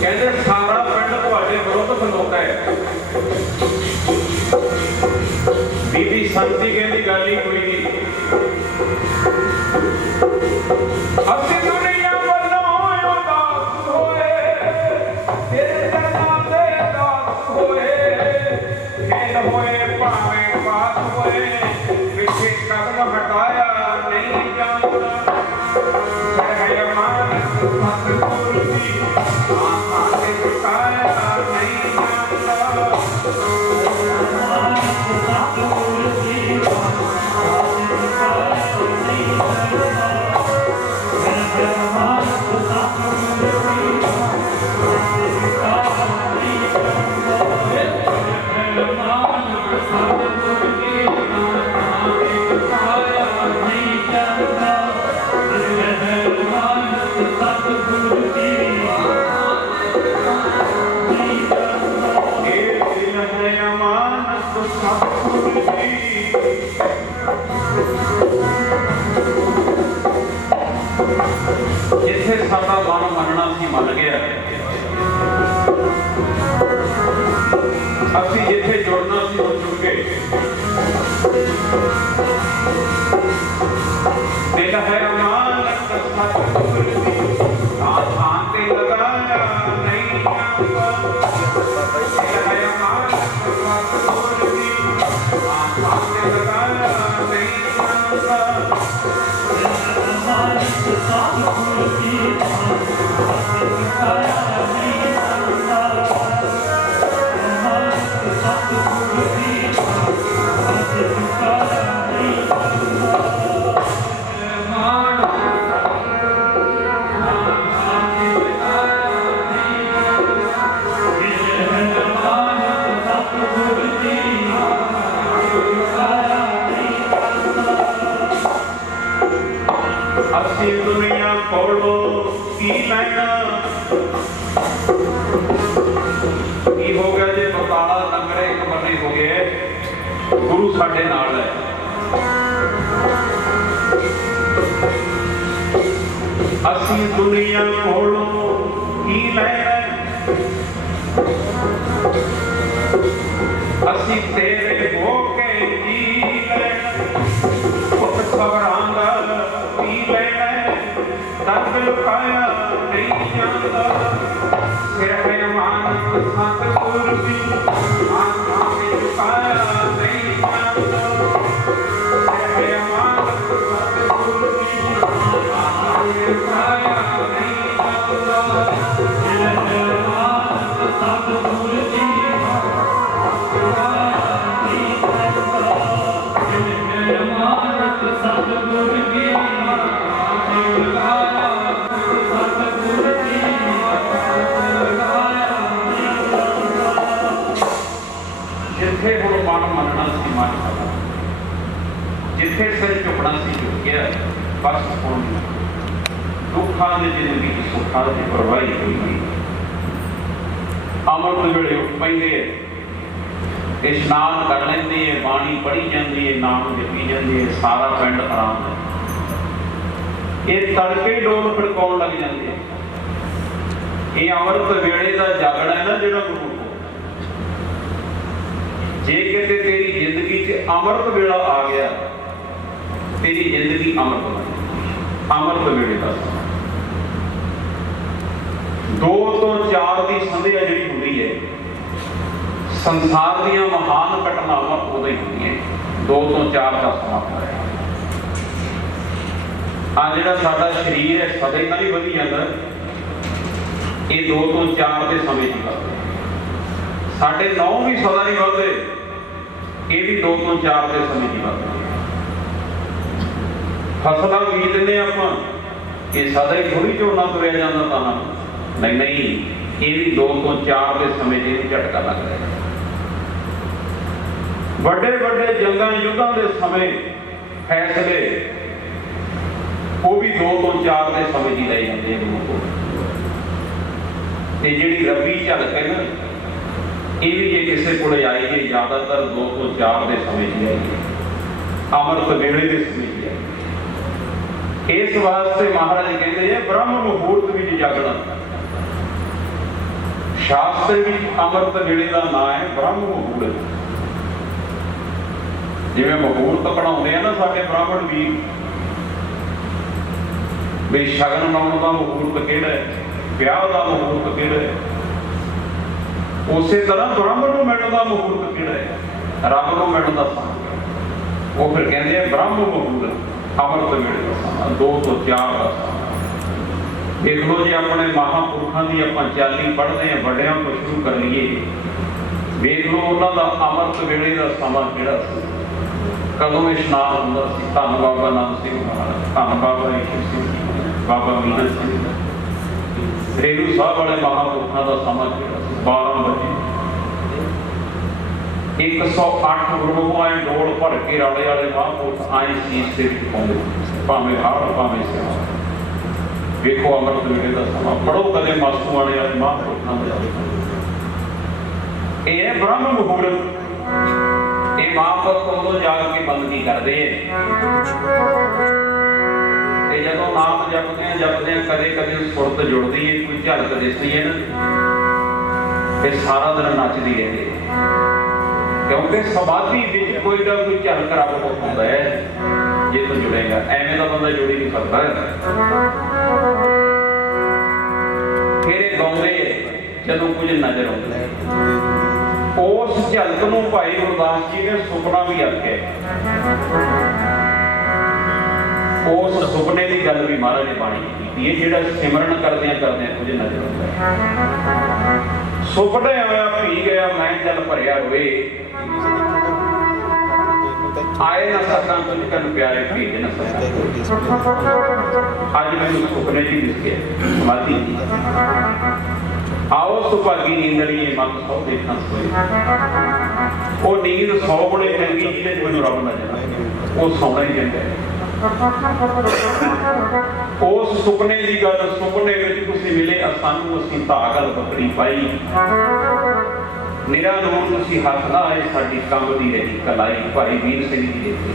ਕਹਿੰਦੇ ਸਾਰਾ ਪਿੰਡ ਤੁਹਾਡੇ ਵਿਰੁੱਧ ਖਲੋਤਾ ਹੈ। ਬੀਬੀ ਸੰਤੀ ਕਹਿੰਦੀ ਗੱਲ ਹੀ ਕੋਈ ਨਹੀਂ, ਅਸੀਂ ਦੁਨੀਆ ਵੱਲੋਂ ਉਦਾਸ ਹੋਏ, ਤੇਰੇ ਦਰਦਾਂ ਦੇ ਦਾਸ ਹੋਏ, ਖੇਡ ਹੋਏ ਭਾਵੇਂ ਪਾਸ ਹੋਏ, ਪਿੱਛੇ ਕਦਮ ਹਟਾਇਆ ਨਹੀਂ ਜਾਂਦਾ। ਜਿੱਥੇ ਸਾਡਾ ਮਨ ਮੰਨਣਾ ਸੀ ਮੰਨ ਗਿਆ, ਅਸੀਂ ਜਿੱਥੇ ਜੁੜਨਾ ਸੀ ਉਹ ਜੁੜ ਗਏ। ਦਿਲ ਹੈ ਅਮਾਨਤ ਸਤਿਗੁਰ ਦੀ, ਥਾਂ ਥਾਂ ਤੇ ਲਗਾਇਆ ਨਹੀਂ ਜਾਂਦਾ। ਦਿਲ ਹੈ ਅਮਾਨਤ ਸਤਿਗੁਰ ਦੀ, ਥਾਂ ਥਾਂ ਤੇ ਲਗਾਇਆ ਨਹੀਂ ਜਾਂਦਾ। ਅਸੀਂ ਦੁਨੀਆ ਕੋਲੋਂ ਕੀ ਲੈਣਾ, ਕੀ ਹੋ ਗਿਆ ਜੇ ਬਤਾਲਾ ਲੰਗੜੇ ਇੱਕ ਬੰਨੇ ਹੋ ਗਏ, ਗੁਰੂ ਸਾਡੇ ਨਾਲ ਹੈ। ਅਸੀਂ ਦੁਨੀਆ ਕੋਲੋਂ ਕੀ ਲੈਣਾ, ਅਸੀਂ ਤੇਰੇ ਹੋ ਕੇ ਜੀ ਲੈਣਾ। ਪੁੱਤ ਖਬਰਾਂ ਦਾ ਕੀ ਲੈਣਾ, ਦੰਦ ਲੁਕਾਇਆ ਨਹੀਂ ਜਾਂਦਾ। ਸਿਰ ਹੈ ਅਮਾਨਤ ਸਤਿਗੁਰ ਦੀ, ਥਾਂ ਥਾਂ ਤੇ ਝੁਕਾਇਆ ਨਹੀਂ ਜਾਂਦਾ। ਸਿਰ ਹੈ ਅਮਾਨਤ ਸਤਿਗੁਰ ਦੀ, ਥਾਂ ਥਾਂ ਤੇ ਝੁਕਾਇਆ जिथे सिर झुकना सी झुकिया, बस हुण दुखां दी जिंदगी च सुखां दी परवाही कोई नहीं। अमृत वेले उठ पैंदे इशनान कर लेंदे, बाणी पढ़ी जाती है, नाम जपी जाती है, सारा पिंड आराम है। ये तड़के डोल खड़काउण लग जाते हैं। ये अमृत वेले का जागना है ना जिहड़ा गुरु को, जे किते तेरी जिंदगी च अमृत वेला आ गया, तेरी जिंदगी अमृत बन गई। अमृत वेले का 2 ਤੋਂ 4 की संध्या जी होंगी है, संसार दीयां महान घटनावां उदों ही होंदियां 2 ਤੋਂ 4 का समा है। आ जिहड़ा साडा शरीर है सदा ही नहीं वधी जांदा, ये 2 ਤੋਂ 4 के समय की बात है। साडे 9 भी सदा नहीं बढ़ते, ये भी 2 ਤੋਂ 4 के समय की बात है। फसलां बीजने आपां, ये सदा ही थोड़ी झोना तुरिया जांदा तां नहीं नहीं, ये भी 2 ਤੋਂ 4 के समय से झटका लगता है। बड़े बड़े जंगां युद्धां के समय फैसले वो भी 2 ਤੋਂ 4 के समय ही ले जाते हैं गुरु को। जी रबी झलक है ना, ये भी जे किसी को आई है ज्यादातर 2 ਤੋਂ 4 के समय ही आई है, अमृत वेले के समय ही आई। इस वास्ते महाराज कहते हैं ब्रह्म मुहूर्त में जागना। शास्त्र में अमृत वेले का नाम है ब्रह्म मुहूर्त। जिवें मुहूर्त बनाते हैं ना साडे ब्राह्मण भी, भी शगन लाउण का मुहूर्त किहड़ा है, ब्याह का मुहूर्त किहड़ा है, उस तरह ब्रह्म नूं मिलण का मुहूर्त किहड़ा है, रब नूं मिलण का समय। वो फिर कहते हैं ब्रह्म मुहूर्त अमृत वेले का समा, 2 ਤੋਂ 4 का समा। देख लो जी अपने महापुरखों की आपां चाली पढ़ते हैं, बड़ियां तो शुरू कर लीए, देख लो उन्हां दा अमृत वेले का समा किहड़ा सी, कदों इशनान हुंदा सी। धन बाबा नानक सिंह महाराज, धन बाबा ईश्वर सिंह जी, बाबा मीना सिंह, रेणु साहब वाले महापुरखों का समा किहड़ा सी, 12 बजे 108 गुरुओं डोल भर के राले वाले महापुरख आए शीश से पाउंदे, भावें हाड़ भावें सियाण। देखो अमृत वेले का समा पढ़ो कदे मासू वाले महापुरखों का, यह ब्रह्म मुहूर्त। ये महापुरख उदों जाग के बंदगी करते हैं, जदों नाम जपते हैं कदे कदे सुरत जुड़ती है, कोई झलक दिसदी है ना, फिर सारा दिन नचदी रहती है, क्योंकि समाधि विच कोई ना कोई झलक रब को पाउंदा है। जे तो जुड़ेगा, एवें दा बंदा जुड़ ही नहीं सकता। फिर गाउंदे जदों कुछ नजर आउंदा है, उस झलक नूं भाई गुरदास जी ने सुपना भी आख्या। उस सुपने की गल भी महाराज ने बाणी की है, जिहड़ा सिमरन करदियां करदियां कुछ नजर आउंदा है। सुपने आया पी गया मैं जल भरिया होए, आए ना सकां तुझ कन प्यारे भेज न सकां। अज मैनूं सुपने च दिस गया समाधि, आओ सुभागी नींदड़िए मत सौ देखा सोए। वो नींद 100 गुणे चंगी जिहदे च मैनूं रब नजर आए, वो सौना ही चंगा है। उस सुपने की गल, सुपने में तुसीं मिले सानूं, असीं धागल बकरी पाई, निरा नूर तुसीं हथ लाए, साडी कंबदी रही कलाई। भाई वीर सिंह जी लिखते,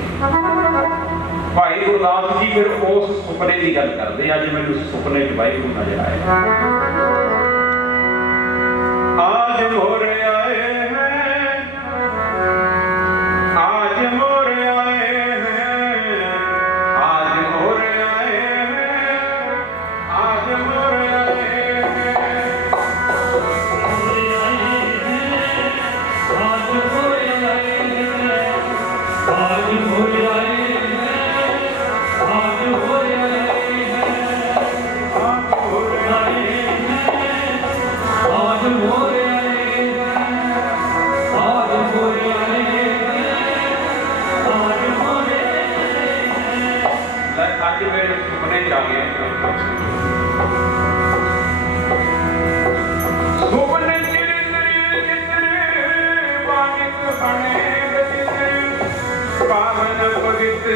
भाई गुरदास जी फिर उस सुपने की गल करते। अज मैनूं सुपने च वाहिगुरू नजर आए, आज मोर आए हैं, आज मोर आए हैं, आज मोर आए हैं, आज मोर आए हैं, आज मोर आए हैं, आज मोर आए हैं, आज मोर आए हैं, आज मोर आए हैं, आज मोर मेरे सुपने जागे, सुपने पावन पवित्र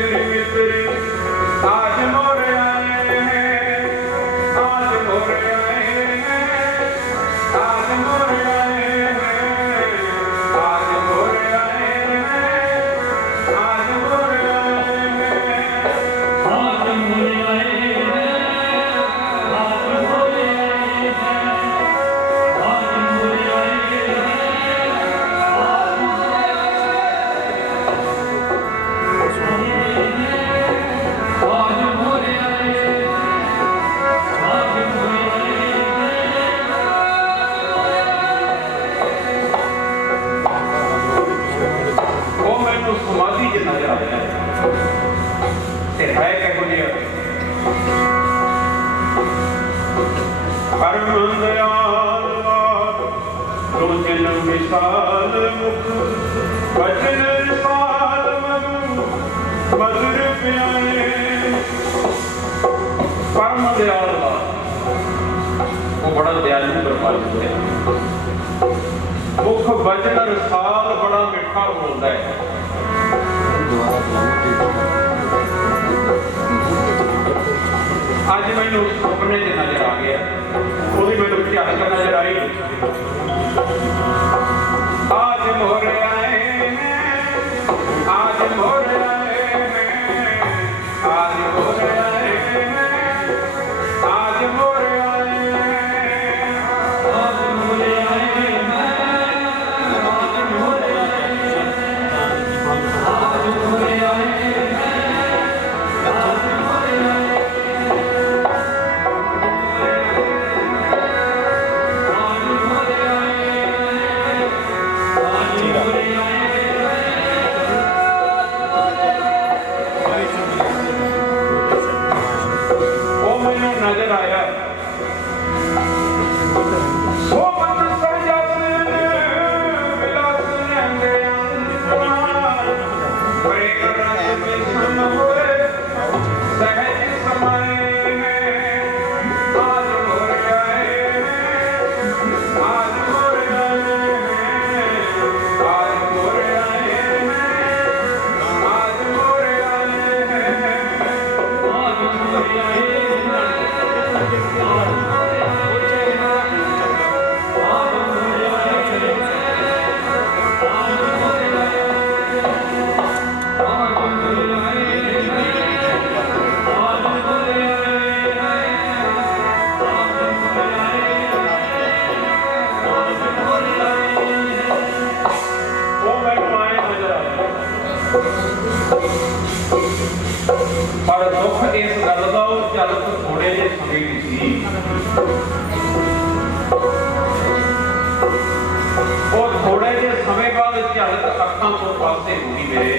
विशाल मुख वचन विशाल मधु मधुर प्यारे। परम दयाल वो बड़ा दयालु कृपालु है। मुख वचन रसाल बड़ा मिठा बोलता है। अज मैनू सुपने च नजर आ गया, वही मैनू झलक नजर आई। आज मोर आए हैं, आज मोर आए हैं, आज मोर आए हैं, आज मोर आए हैं, आज मोर आए हैं, आज मोर आए हैं, आज मोर आए हैं, आज मोर आए हैं। नजर आया सो मन सजस विलास लंगे अंतराल प्रेम रस मिशन होए सहज समय में। आज मोर आए हैं, आज मोर आए हैं, आज मोर आए हैं, आज मोर आए हैं, आज मोर आए हैं। पर दुख इस गल का झलक थोड़े जे समय की सी। और थोड़े जे समय बाद झलक अखां तो पासे होगी मेरे।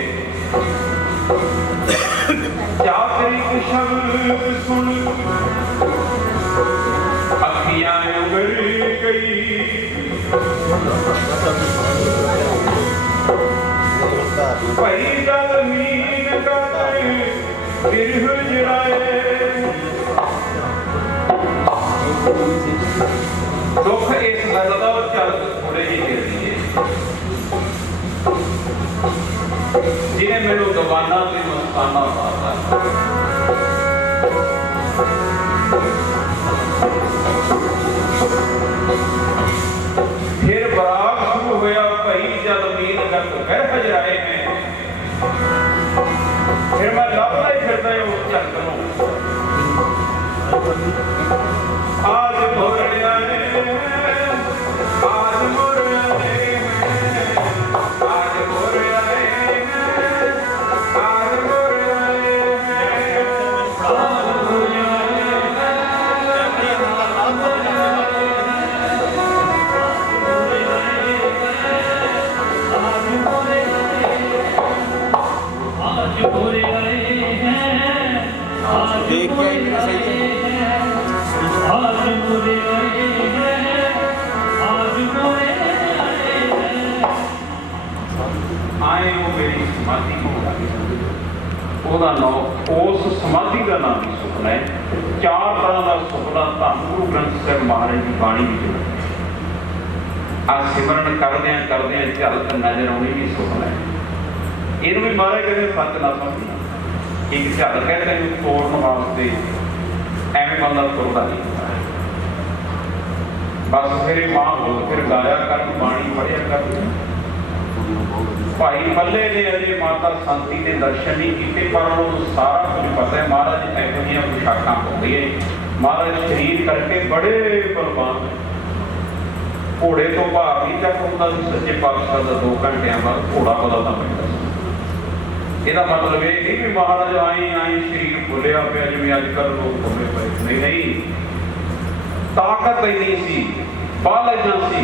क्या तेरी शब्द सुन अखियां उगल गई। भाई दल मीन का बिरह जराए। दुख इस गल का झलक थोड़े जी देती है जिन्हें मैनू दबाना ते मस्ताना पाता। फिर बराग शुरू होया भाई जल मीन गत बिरह जराए हैं। फिर मैं लभदा ही फिरदा उस झलक नूं। आज मोर आए हैं, आज मोर आए हैं, आज मोर आए हैं, आज मोर आए हैं, आज मोर आए आए वो मेरी समाधि को ਉਹਦਾ ਨਾਮ ਉਸ ਸਮਾਧੀ ਦਾ ਨਾਮ ਹੀ ਸੁਪਨਾ ਹੈ। ਚਾਰ ਤਰ੍ਹਾਂ ਦਾ ਸੁਪਨਾ ਧੰਨ ਗੁਰੂ ਗ੍ਰੰਥ ਸਾਹਿਬ ਮਹਾਰਾਜ ਦੀ ਬਾਣੀ ਵਿੱਚ ਆ ਸਿਮਰਨ ਕਰਦਿਆਂ ਕਰਦਿਆਂ ਝਲਕ ਨਜ਼ਰ ਆਉਣੀ ਵੀ ਸੁਪਨਾ ਹੈ। ਇਹਨੂੰ ਵੀ ਮਹਾਰਾਜ ਕਹਿੰਦੇ ਸੱਚ ਨਾ ਸਮਝਣਾ। ਇੱਕ ਝਲਕ ਹੈ ਤੈਨੂੰ ਤੋੜਨ ਵਾਸਤੇ ਐਵੇਂ ਬੰਦਾ ਤੁਰਦਾ ਨਹੀਂ। ਬਸ ਫਿਰ ਮਾਂ ਬੋਲ ਫਿਰ ਗਾਇਆ ਕਰ ਬਾਣੀ ਪੜ੍ਹਿਆ ਕਰ। भाई मल्ले ने अजे माता शांति के दर्शन नहीं किए पर उन्होंने सारा कुछ पता है। महाराज एहो पोशाक पाते हैं। महाराज शरीर करके बड़े बलवान घोड़े तो भार नहीं तक होता सच्चे पातशाह का 2 घंटे बाद घोड़ा बदलना पैदा। ਇਹਦਾ मतलब ये नहीं भी महाराज आई आई शरीर भुलिया पिया जिवें अजकल लोग भुले पे। नहीं नहीं ताकत नहीं सी बाल इन्ना सी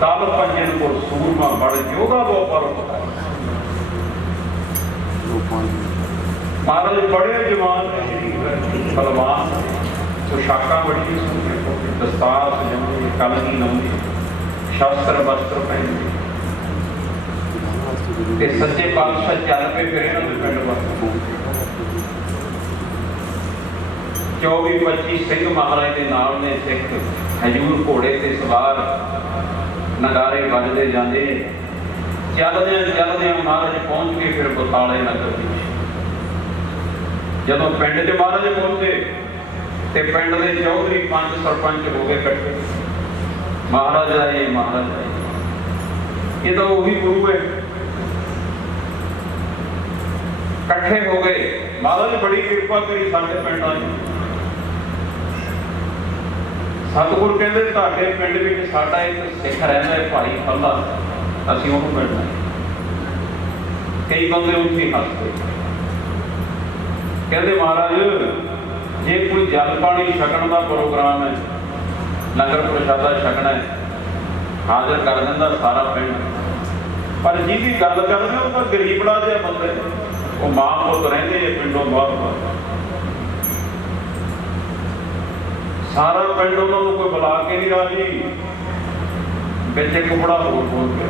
दल पंजन को सूरमा बड़ योगा वो पर महाराज बड़े जवान बलवान पोशाका बड़ी दस्तार सजाउंदे कलगी लाउंदे शस्त्र वस्त्र पहनते ਤੇ ਸੱਚੇ ਪਾਤਸ਼ਾਹ ਚੱਲ ਪਏ ਫਿਰ ਇਹਨਾਂ ਦੇ ਪਿੰਡ ਵੱਲ। 24-25 ਸਿੰਘ ਮਹਾਰਾਜ ਦੇ ਨਾਲ ਨੇ ਸਿੱਖ, ਹਜੂਰ ਘੋੜੇ ਤੇ ਸਵਾਰ, ਨਗਾਰੇ ਵੱਜਦੇ ਜਾਂਦੇ ਨੇ। ਚੱਲਦਿਆਂ ਮਹਾਰਾਜ ਪਹੁੰਚ ਕੇ ਫਿਰ ਬਤਾਲੇ ਨਗਰ ਵਿੱਚ। ਜਦੋਂ ਪਿੰਡ 'ਚ ਮਹਾਰਾਜ ਪਹੁੰਚੇ ਤੇ ਪਿੰਡ ਦੇ ਚੌਧਰੀ, ਪੰਚ, ਸਰਪੰਚ ਹੋ ਗਏ ਇਕੱਠੇ। ਮਹਾਰਾਜ ਆਏ। ਇਹ ਤਾਂ ਉਹੀ ਗੁਰੂ ਹੈ। ਇਕੱਠੇ ਹੋ ਗਏ। ਮਹਾਰਾਜ ਬੜੀ ਕਿਰਪਾ ਕਰੀ ਸਾਡੇ ਪਿੰਡਾਂ 'ਚ। ਸਤਿਗੁਰ ਕਹਿੰਦੇ ਤੁਹਾਡੇ ਪਿੰਡ ਵਿੱਚ ਸਾਡਾ ਇੱਕ ਸਿੱਖ ਰਹਿੰਦਾ ਹੈ, ਭਾਈ ਫੱਲਾ, ਅਸੀਂ ਉਹਨੂੰ ਮਿਲਣਾ। ਕਈ ਬੰਦੇ ਉੱਥੇ ਹੱਸਦੇ। ਕਹਿੰਦੇ ਮਹਾਰਾਜ ਜੇ ਕੋਈ ਜਲ ਪਾਣੀ ਛਕਣ ਦਾ ਪ੍ਰੋਗਰਾਮ ਹੈ, ਲੰਗਰ ਪ੍ਰਸ਼ਾਦਾ ਛਕਣਾ ਹੈ, ਹਾਜ਼ਰ ਕਰ ਦਿੰਦਾ ਸਾਰਾ ਪਿੰਡ। ਪਰ ਜਿਹਦੀ ਗੱਲ ਕਰਦੇ ਉਹ ਤਾਂ ਗਰੀਬੜਾ ਜਿਹਾ ਬੰਦੇ, ਉਹ ਮਾਂ ਪੁੱਤ ਰਹਿੰਦੇ ਆ ਪਿੰਡੋਂ ਬਾਹਰ। ਸਾਰਾ ਪਿੰਡ ਉਹਨਾਂ ਨੂੰ ਕੋਈ ਬੁਲਾ ਕੇ ਨਹੀਂ ਰਾਜੀ। ਵਿੱਚ ਇੱਕ ਬੜਾ ਹੋਰ ਬੋਲ ਗਿਆ,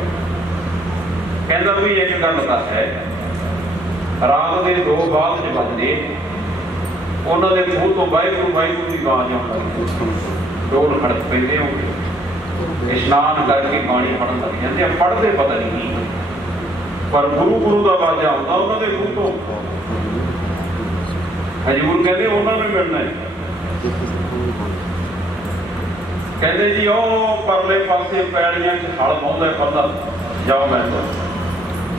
ਕਹਿੰਦਾ ਵੀ ਇੱਕ ਗੱਲ ਤਾਂ ਹੈ, ਰਾਤ ਦੇ 2 ਬਾਅਦ 'ਚ ਵੱਜਦੇ ਉਹਨਾਂ ਦੇ ਮੂੰਹ ਤੋਂ ਵਾਹਿਗੁਰੂ ਵਾਹਿਗੁਰੂ ਦੀ ਆਵਾਜ਼ ਆਉਣ ਲੱਗੀ। ਡੋਲ ਖੜਕ ਪੈਂਦੇ ਹੋਗੇ, ਇਸ਼ਨਾਨ ਕਰਕੇ ਬਾਣੀ ਪੜ੍ਹਨ ਲੱਗ ਜਾਂਦੇ ਆ। ਪੜ੍ਹਦੇ ਪਤਾ ਨਹੀਂ, ਪਰ ਗੁਰੂ ਦਾ ਆਵਾਜ਼ ਆਉਂਦਾ ਉਹਨਾਂ ਦੇ ਮੂੰਹ ਤੋਂ। ਹਜੂਰ ਕਹਿੰਦੇ ਉਹਨਾਂ ਨੂੰ ਮਿਲਣਾ ਹੈ। ਕਹਿੰਦੇ ਜੀ ਉਹ ਪਰਲੇ ਪਾਸੇ ਪੈੜੀਆਂ 'ਚ ਹਲ ਪਾਉਂਦਾ ਪੱਲਾ, ਜਾਓ ਮੈਂ ਤੋਂ।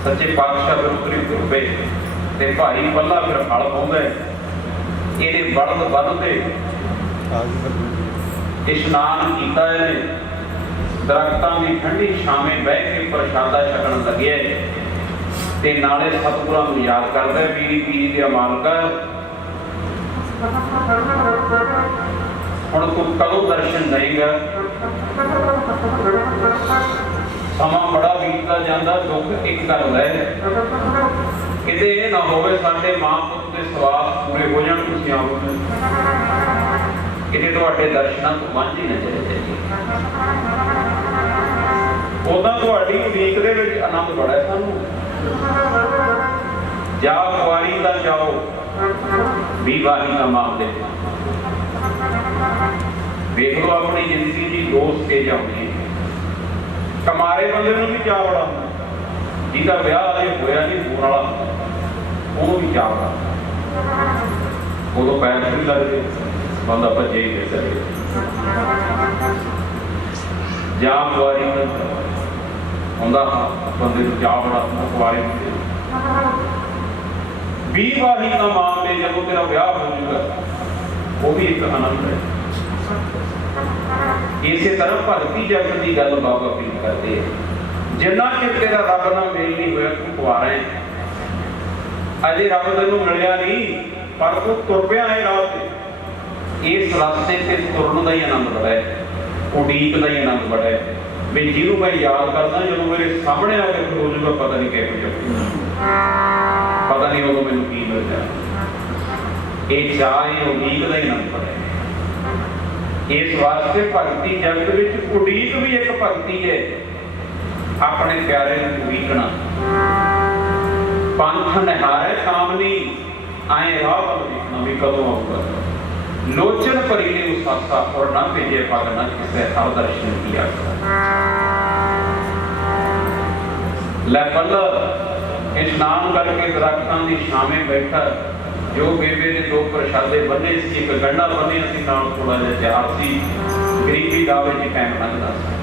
ਸੱਚੇ ਪਾਤਸ਼ਾਹ ਫਿਰ ਉਤਰੀ ਤੁਰ ਪਏ ਤੇ ਭਾਈ ਪੱਲਾ ਫਿਰ ਹਲ ਪਾਉਂਦਾ। ਇਹਦੇ ਬਲਦ ਬੰਨ੍ਹਦੇ, ਇਸ਼ਨਾਨ ਕੀਤਾ ਇਹਨੇ, ਦਰਖਤਾਂ ਦੀ ਠੰਡੀ ਛਾਵੇਂ ਬਹਿ ਕੇ ਪ੍ਰਸ਼ਾਦਾ ਛਕਣ ਲੱਗਿਆ ਤੇ ਨਾਲੇ ਸਤਿਗੁਰਾਂ ਨੂੰ ਯਾਦ ਕਰਦਾ, ਪੀਰੀ ਦੇ ਮਾਲਕਾ ਹੁਣ ਤੂੰ ਕਦੋਂ ਦਰਸ਼ਨ ਦੇਏਗਾ? ਸਮਾਂ ਬੜਾ ਬੀਤਦਾ ਜਾਂਦਾ। ਦੁੱਖ ਇੱਕ ਗੱਲ ਹੈ, ਕਿਤੇ ਇਹ ਨਾ ਹੋਵੇ ਸਾਡੇ ਮਾਂ ਪੁੱਤ ਦੇ ਸਵਾਸ ਪੂਰੇ ਹੋ ਜਾਣ, ਤੁਸੀਂ ਆਓ, ਕਿਤੇ ਤੁਹਾਡੇ ਦਰਸ਼ਨਾਂ ਤੋਂ ਵਾਂਝੇ ਨਾ ਚਲੇ ਜਾਈਏ। ਉਦਾਂ ਤੁਹਾਡੀ ਉਡੀਕ ਦੇ ਵਿੱਚ ਆਨੰਦ ਬੜਾ ਸਾਨੂੰ। ਜਾ ਕੁਆਰੀ ਦਾ ਜਾਓ, ਵਿਵਾਹੀ ਦਾ ਮਾਮਲੇ ਵੇਖ ਲਓ ਆਪਣੀ ਜ਼ਿੰਦਗੀ ਦੀ 2 ਸਟੇਜ ਆਉਂਦੀ ਹੈ। ਕਮਾਰੇ ਬੰਦੇ ਨੂੰ ਵੀ ਚਾਅ ਬੜਾ ਹੁੰਦਾ, ਜਿਹਦਾ ਵਿਆਹ ਅਜੇ ਹੋਇਆ ਨਹੀਂ ਹੋਣ ਵਾਲਾ, ਉਹਨੂੰ ਵੀ ਚਾਅ ਬੜਾ। ਉਦੋਂ ਪੈਰ ਨਹੀਂ ਲੱਗਦੇ, ਬੰਦਾ ਭੱਜੇ ਹੀ ਫਿਰਦਾ ਹੈ। ਜਾਂ ਕੁਆਰੀ ਦਾ ਹੁੰਦਾ ਬੰਦੇ ਨੂੰ ਚਾਅ ਬੜਾ ਹੁੰਦਾ, ਕੁਆਰੀ ਹੁੰਦੇ। ਵਿਵਾਹੀ ਦਾ ਮਾਮਲੇ ਜਦੋਂ ਤੇਰਾ ਵਿਆਹ ਹੋ ਜਾਊਗਾ, ਉਹ ਵੀ ਇੱਕ ਆਨੰਦ ਹੈ। ਇਸੇ ਤਰ੍ਹਾਂ ਭਗਤੀ ਜਗਤ ਦੀ ਗੱਲ ਬਾਬਾ ਫੀਲ ਕਰਦੇ ਆ। ਜਿੰਨਾ ਚਿਰ ਤੇਰਾ ਰੱਬ ਨਾਲ ਮੇਲ ਨਹੀਂ ਹੋਇਆ, ਤੂੰ ਕੁਆਰਾ ਹੈ। ਅਜੇ ਰੱਬ ਤੈਨੂੰ ਮਿਲਿਆ ਨਹੀਂ, ਪਰ ਤੂੰ ਤੁਰ ਪਿਆ ਹੈ ਰਾਹ ਤੇ। ਇਸ ਰਸਤੇ ਤੇ ਤੁਰਨ ਦਾ ਹੀ ਆਨੰਦ ਬੜਾ ਹੈ, ਉਡੀਕ ਦਾ ਹੀ ਆਨੰਦ ਬੜਾ ਹੈ। ਵੀ ਜਿਹਨੂੰ ਮੈਂ ਯਾਦ ਕਰਦਾ, ਜਦੋਂ ਮੇਰੇ ਸਾਹਮਣੇ ਆ ਕੇ ਖਲੋ ਜਾਊਗਾ, ਪਤਾ ਨਹੀਂ ਕਿਹੋ ਜਿਹਾ, ਪਤਾ ਨਹੀਂ ਉਦੋਂ ਮੈਨੂੰ ਕੀ ਮਿਲ ਜਾਣਾ। ਇਹ ਚਾਹ ਉਡੀਕ ਦਾ ਹੀ ਆਨੰਦ ਬੜਾ ਹੈ। ਇਸ ਵਾਸਤੇ ਭਗਤੀ ਜਗਤ ਵਿੱਚ ਉਡੀਕ ਵੀ ਇੱਕ ਭਗਤੀ ਹੈ। ਆਪਣੇ ਪਿਆਰੇ ਨੂੰ ਉਡੀਕਣਾ। ਪੰਥ ਨਿਹਾਰੇ ਕਾਮਨੀ, ਆਏ ਰਾਹ ਵੱਲ ਦੇਖਣਾ ਵੀ ਕਦੋਂ ਆਊਗਾ। ਲੋਚਨ ਭਰੀ ਨੇ ਉਸਾਸਾ, ਔਰ ਨਾ ਭੇਜੇ ਪਗ ਨਾ ਕਿਸੇ ਹਰ ਦਰਸ਼ਨ ਕੀਆ। ਲੈ ਪੱਲਾ ਇਸ਼ਨਾਨ ਕਰਕੇ ਦਰਖਤਾਂ ਦੀ ਛਾਵੇਂ ਬੈਠਾ, ਜੋ ਬੇਬੇ ਨੇ 2 ਪ੍ਰਸ਼ਾਦੇ ਬੰਨੇ ਸੀ, ਇੱਕ ਗੰਢਾ ਬੰਨਿਆ ਸੀ, ਨਾਲ ਥੋੜਾ ਜਿਹਾ ਚਾਰ ਸੀ। ਗਰੀਬੀ ਦਾ ਵਿੱਚ ਟਾਈਮ ਲੰਘਦਾ ਸੀ।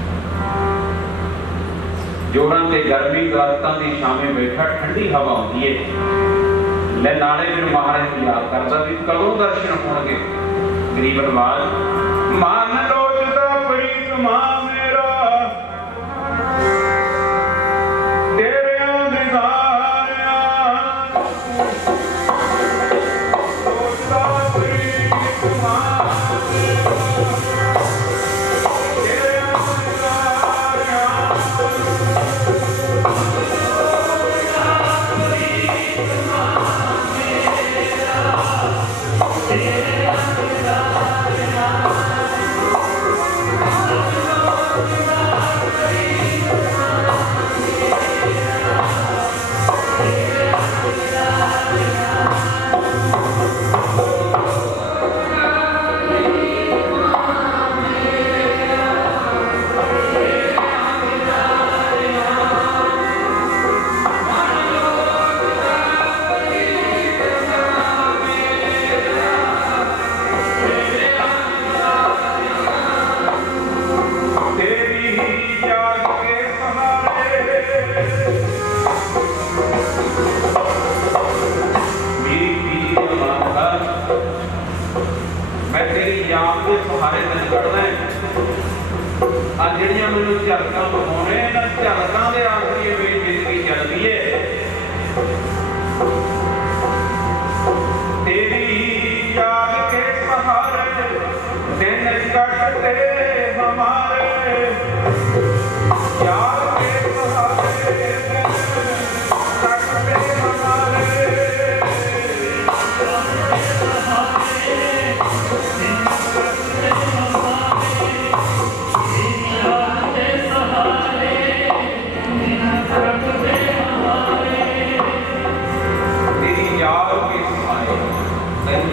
ਜੋੜਾਂ ਤੇ ਗਰਮੀ, ਦਰਖਤਾਂ ਦੀ ਛਾਵੇਂ ਬੈਠਾ, ਠੰਡੀ ਹਵਾ ਆਉਂਦੀ ਹੈ। ਲੈ ਨਾਲੇ ਫਿਰ ਮਹਾਰਾਜ ਨੂੰ ਯਾਦ ਕਰਦਾ ਵੀ ਕਦੋਂ ਦਰਸ਼ਨ ਹੋਣਗੇ। ਗਰੀਬ ਨਵਾਜ਼ ਮਨ ਲੋਚਦਾ ਪ੍ਰੀਤ ਮਾਂ ਮੇਰਾ, ਤੇਰਿਆਂ ਦਿਦਾਰਿਆਂ ਲੋਚਦਾ ਪ੍ਰੀਤ ਮਾਂ ਮੇਰਾ, ਤੇਰਿਆਂ ਦਿਦਾਰਿਆਂ ਤੇਰਿਆਂ ਦਿਦਾਰਿਆਂ याद के सहारे दिन कढ़दा है। आ जिहड़ियां मैनूं झलकां विखाउणे इन्हां झलकां दे आसरे मेरी जिंदगी चलदी है। तेरी याद के सहारे दिन कटते हमारे, याद के सहारे दिन कटते हमारे।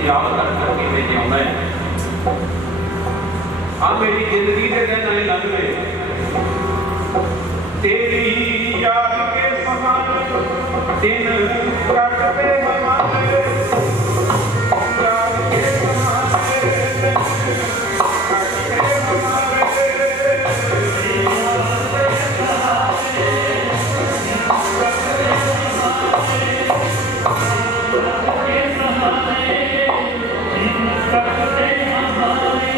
याद करके मैं जिउंदा है। मेरी जिंदगी के दिन नहीं लंघ गए, तेरी याद के सहारे दिन कटते हमारे, याद के सहारे दिन कटते हमारे।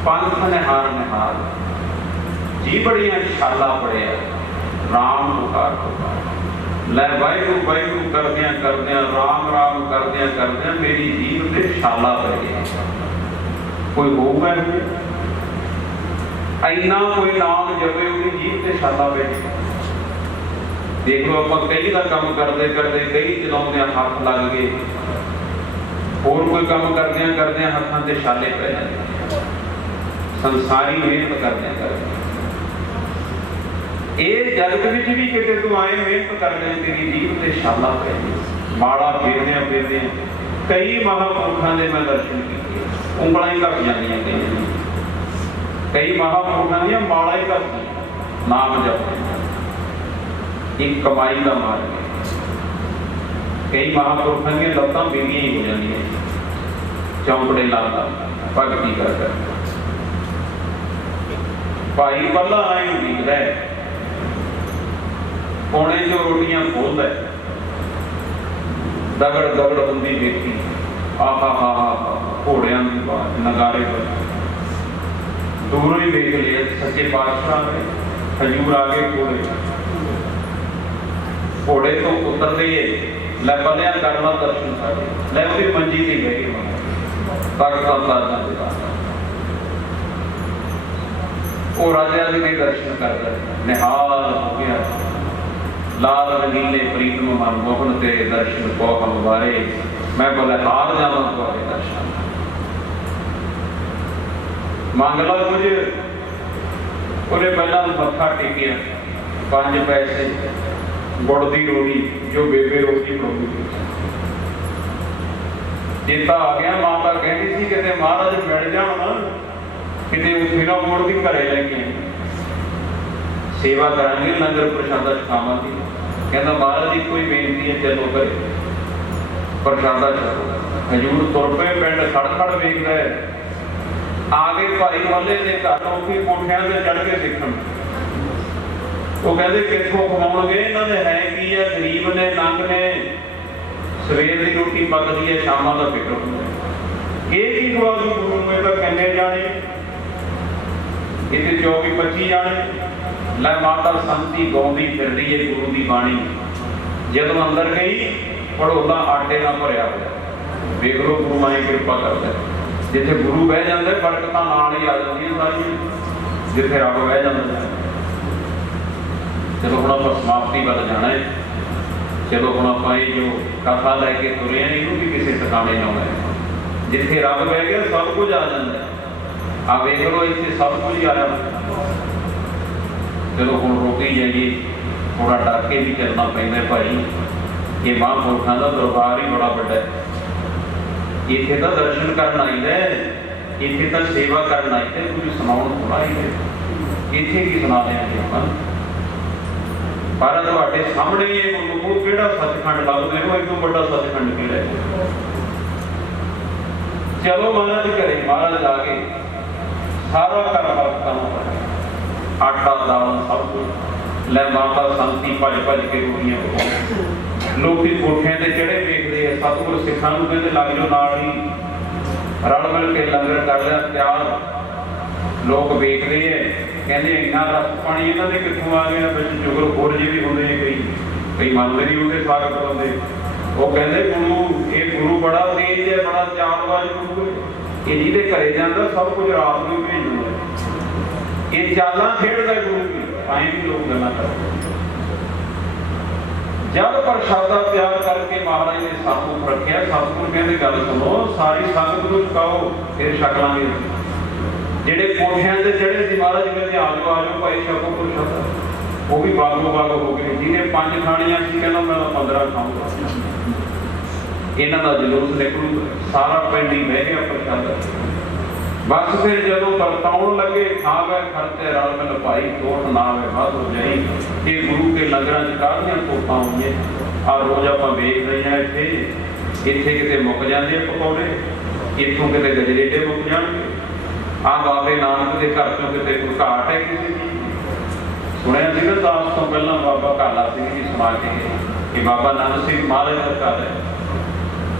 पंथ निहार निहार जी बड़िया छाला पड़िया राम पुकार पुकार। लै वाहिगुरू वाहिगुरू करदियां करदियां राम राम करदियां करदियां मेरी जीव ते छाला पै गया। कोई होगा इन्ना कोई नाम जपे उहदी जीव ते छाला पै गया। देख लो आपां कई दा काम करदे करदे कई चलाउंदियां हथ लग गए, होर कोई काम करदियां करदियां हत्थां ते छाले पै जांदे। संसारी मेहनत करदे करदे ਇਹ ਜਗਤ ਵਿੱਚ भी किते तू आए मेहनत करदे तेरी जीव ते छाला पै गया। माड़ा फेरदियां फेरदियां कई महापुरुषां दे मैं दर्शन कीते, ਉਂਗਲਾਂ ही घट जांदियां कई महापुरुषां ਦੀਆਂ माड़ा ही घट नाम जपदे एक कमाई का मार्ग है। कई महापुरुषां ਦੀਆਂ ਲੱਤਾਂ ਬਿੰਗੀਆਂ ही हो जांदियां चौंकड़े लादा भगती कर भाई पल्ला आए उम्मीद है पौने जो रोटियां खोलदा दगड़ दगड़ होंदी देखी आहा हा हा घोड़ियां की बात नगारे पर दूरों ही देख लिया सच्चे पातशाह ने हजूर आ गए घोड़े तो उतरते लै पलिया करना दर्शन सारे लै उसकी मंजी से गई वो राजा जी के दर्शन कर निहाल हो गया। लाल रंगीले प्रीतम मन मोहन तेरे दर्शन को हम वारे मैं बोले हार जावा तुम्हारे दर्शन मंग लो मुझे। उन्हें पहला मत्था टेकिया 5 पैसे गुड़ की रोटी जो बेबे रोटी बनाती चेता आ गया। माता कहती थी कि महाराज मिल जाओ किते उत्थे ना मुड़ दी घरे लैके सेवा करांगे लंगर प्रशादा छकावांगे। कहता महाराज जी कोई बेनती है चलो घरे प्रशादा छको। हजूर तुर पे पिंड खड़ खड़ वेखदा है आ गए भाई वाले के घर लोग कोठियां से चढ़ के सीखण। वो कहते कितों खवाउणगे, इन्हां दे है की है, गरीब ने, नंग ने, सवेर की रोटी पकदी है, शामां दा फिक्र हुंदा। ये की खवा दू गुरु में तो किन्ने जाने, इत्थे 24-25 जाने। लै माता संती गाउंदी फिर रही है गुरु की बाणी। जदों अंदर गई भड़ोला आटे नाल भरिया होया। वेख लो गुरु माई कृपा करदा है। जिथे गुरु बह जाता है बरकतां नाल ही आ जांदियां सारियां, जिथे रब बह जाता है। चलो हुण आपां समाप्ति वल जाना है। चलो हुण आपां ये जो कथा लैके तुरे हैं, इहनूं भी किसी ठिकाने लाउणा है। जिथे रब बह गया सब कुछ आ जाता है। आ वेख लो इत्थे सब कुछ ही आया। चलो हुण रोकी जाइए, थोड़ा डर के भी चलना पैंदा भाई। ये महापुरखों का दरबार ही बड़ा वड्डा है। इत्थे तो दर्शन करन आईदा, इत्थे तो सेवा करन आईदा, कुछ सुनाउण थोड़ा आईदा। इत्थे की सुना देंगे आपां, पर तुहाडे सामने ही गुरमुखो किहड़ा सचखंड लगदा है, इस तों वड्डा सचखंड किहड़ा है। चलो महाराज घरे, महाराज आ गए, सारा घर बरकतां नाल आटा दाल सब कुछ। लै माता संती भज भज के रोटियां पकाउण। लोग कोठियां ते चढ़े वेखदे आ। सतगुर सिखां नूं कहंदे लग जाओ नाल ही, रल मिल के लंगर कर लिया तैयार। लोग वेखदे आ, कहंदे इन्ना रस पानी इन्हां दे कित्थों आ गया। विच चुगल खोर जी भी हुंदे ने, कई मंनदे नहीं उहदे स्वागत कराउंदे। वो कहंदे गुरु, ये गुरु बड़ा तेज है, बड़ा चालबाज गुरु है। ये जिहदे घरे जांदा सब कुछ रात नूं भेज दिंदा। ये चालां खेडदा गुरु की, तां भी लोग गल्लां करदे। जब प्रशादा तैयार करके महाराज ने सतगुर रखिया, सतगुर कहते गल सुनो, सारी संगत नूं छकाओ, फिर छक लांगे। जेडे कोठियां ते चढ़े सी महाराज कहते आ जाओ भाई छको प्रशादा। वो भी बागो बाग हो गए। जिन्हें 5 खाणियां सी कहना मैं 15 खाऊंगा। इन्हां दा जुलूस निकलूगा, सारा पिंड ही बह गया प्रशादा। बस फिर जदों बरताउण लगे, खा गए खरते रल मिल भाई, तोड़ ना वे बद हो जाई। ये गुरु के लंगरां च काहदियां तोपां होईयां। आ रोज आपां वेख रहे हैं इत्थे, इत्थे किते मुक जांदे पकौड़े, इत्थों किते गजरेडे मुक जाणगे। आ बाबे नानक दे घर चों किते कोई घाट है किसी चीज। सुणिया सी ना दास तो पहलां बाबा काला सिंह जी सुणा के कि बाबा नानक सिंह महाराज दा घर है।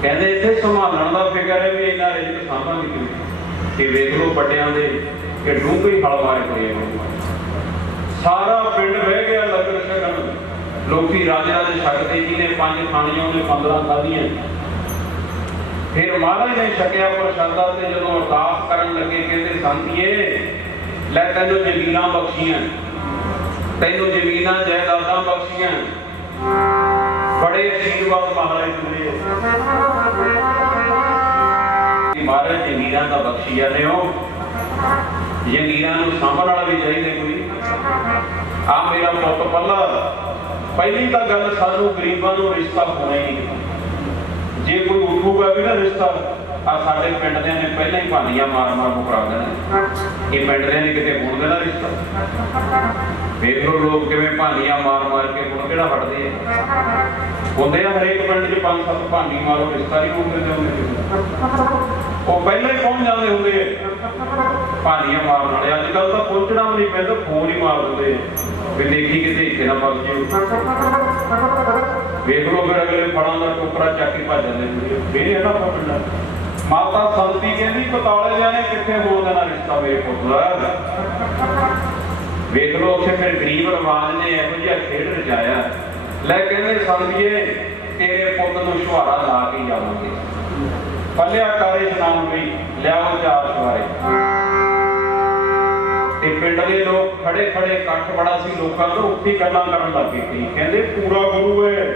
कहंदे इत्थे संभालण दा फिकर है भी इन्ना रिजक साਂਭਾਂਗੇ किवें। कि वेख लो बड़ियां दे कि डूंघे हल मारे पए हैं। सारा पिंड बह गया लंगर छकण। लोकी राजे राजे छकते, जिन्हें 5 खाणियां उन्हें 15 खाधियां। फिर महाराज ने छकिया प्रशादा ते जदों अरदास करन लगे, कहते संतीए लै तैनूं जमीनां बख्शियां, तैनूं जमीनां जायदादां बख्शियां, बड़े आशीर्वाद महाराज दिंदे। महाराज जगीरां दा बख्शी जाने हो, जगीरां नूं साਂਭਣ वाला भी चाहिए कोई। आ मेरा पुत पल्ला, पहली तो गल सानू गरीबां नूं रिश्ता होना ही नहीं। जे कोई उठूगा भी ना रिश्ता, आ साडे पिंड दे ने पहले ही भानियां मार मार मुकरा देना। ये पिंड दे ने किते होण देना रिश्ता। वेख लो लोग किवें भानियां मार मार के हुण किहड़ा हटदे आ। होंदे आ हरेक पिंड 'च 5-7 भानी मारो, रिश्ता नहीं होंदे जांदे। वो पहले ही पहुंच जाते होंगे भानियां मारन वाले। अजकल तो पहुंचना भी नहीं पैंदा, फोन ही मार देंगे भी देखी किते इत्थे ना फस जिओ। वेख लो फिर अगले फड़ां दा टोकरा चक के भज जांदे। फिर है ना पकड़ना। माता संती कहंदी पताले जाने कित्थे हो देना रिश्ता मेरे पुत्त दा। वेख लो उत्थे फिर गरीब रवाज ने इहो जिहा खेड रचाया। लै कहंदे संतीए तेरे पुत्त नूं छुहारा ला के जावांगे, पलिया कारे सुनाउण लई लिआओ 4 छुहारे। ते पिंड दे लोग खड़े खड़े इकट्ठ बड़ा सी, लोकां तो उत्थे गल्लां करन लग गए। कहंदे पूरा गुरु है।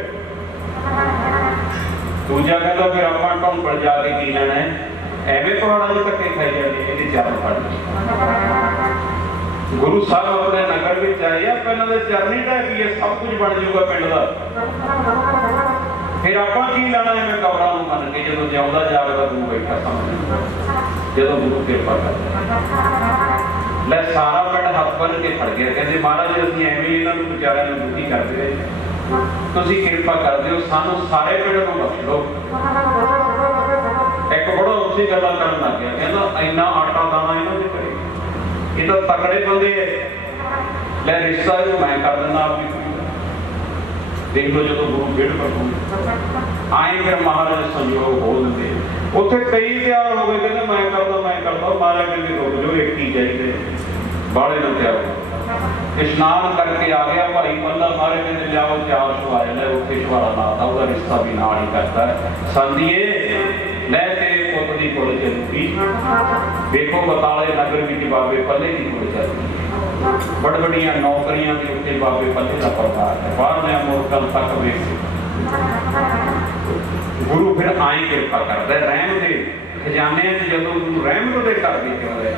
दूजा कहंदा फिर आपां ढौंगल जा के की लेना है, एवें पहाड़ां 'ਚ धक्के खाई जाने, इहदे चरण फड़ लए। गुरु साहब अपने नगर विच आए आ, पहलां दे चरण ही ढह गए, सब कुछ बन जाऊगा पिंड दा। फिर आपां की लेना है, मैं कबरां नूं मन के जदों जिउंदा जागदा गुरु बैठा सामने, जदों गुरु किरपा करदा। लै सारा पिंड हत्थ बन के फड़ गया। कहंदे महाराज असीं एवें ही इन्हां नूं विचारिਆਂ नूं दुखी करदे रहे, तुसीं किरपा कर दिओ, सानूं सारे पिंड नूं बख्श लओ। एक बड़ा ਉੱਥੇ ਗੱਲਾਂ ਕਰਨ ਲੱਗ ਗਿਆ, ਕਹਿੰਦਾ ਇੰਨਾ ਆਟਾ ਦਾਣਾ ਇਹਨਾਂ ਦੇ ਘਰੇ, ਇਹ ਤਾਂ ਤਕੜੇ ਬੰਦੇ ਐ, ਲੈ ਰਿਸ਼ਤਾ ਇਹਨੂੰ ਮੈਂ ਕਰ ਦਿੰਦਾ ਆਪਣੀ ਕੁੜੀ ਦਾ। ਦੇਖ ਲਓ ਜਦੋਂ ਗੁਰੂ ਬਿਲਕੁਲ ਆਏ ਫਿਰ ਮਹਾਰਾਜ ਸੰਯੋਗ ਹੋ ਦਿੰਦੇ। ਉੱਥੇ ਕਈ ਤਿਆਰ ਹੋ ਗਏ, ਕਹਿੰਦੇ ਮੈਂ ਕਰਦਾ ਮਹਾਰਾਜ ਕਹਿੰਦੇ ਰੁਕ ਜਾਓ, ਇੱਕ ਹੀ ਚਾਹੀਦੇ, ਬਾਹਲੇ ਨੂੰ ਤਿਆਰ ਹੋ। ਇਸ਼ਨਾਨ ਕਰਕੇ ਆ ਗਿਆ ਭਾਈ ਮੱਲਾ, ਮਹਾਰਾਜ ਕਹਿੰਦੇ ਲਿਆਓ 4 ਸ਼ਵਾਰੇ ਲੈ, ਉੱਥੇ ਸ਼ਵਾਰਾ ਲਾਤਾ, ਉਹਦਾ ਰਿਸ਼ਤਾ ਵੀ ਨਾਲ ਹੀ ਕਰਦਾ। ਸੰਦੀਏ ਲੈ ਤੇਰੇ ਪੁੱਤ ਦੀ ਕੁੜ ਚੱਲੂਗੀ। ਵੇਖੋ ਬਤਾਲੇ ਨਗਰ ਵਿੱਚ ਬਾਬੇ ਪੱਲੇ ਦੀ ਕੁੜ ਚੱਲਦੀ ਹੈ, ਬੜ ਬੜੀਆਂ ਨੌਕਰੀਆਂ ਦੇ ਉੱਤੇ ਬਾਬੇ ਪੱਲੇ ਦਾ ਪ੍ਰਭਾਵ ਹੈ, ਬਾਹਰਲੇ ਮੁਲਕਾਂ ਤੱਕ ਵੇਖ। ਗੁਰੂ ਫਿਰ ਆਏ ਕਿਰਪਾ ਕਰਦਾ, ਰਹਿਮ ਦੇ ਖਜ਼ਾਨੇ 'ਚ ਜਦੋਂ ਗੁਰੂ ਰਹਿਮਤ ਦੇ ਘਰ ਵਿੱਚ ਆਉਂਦਾ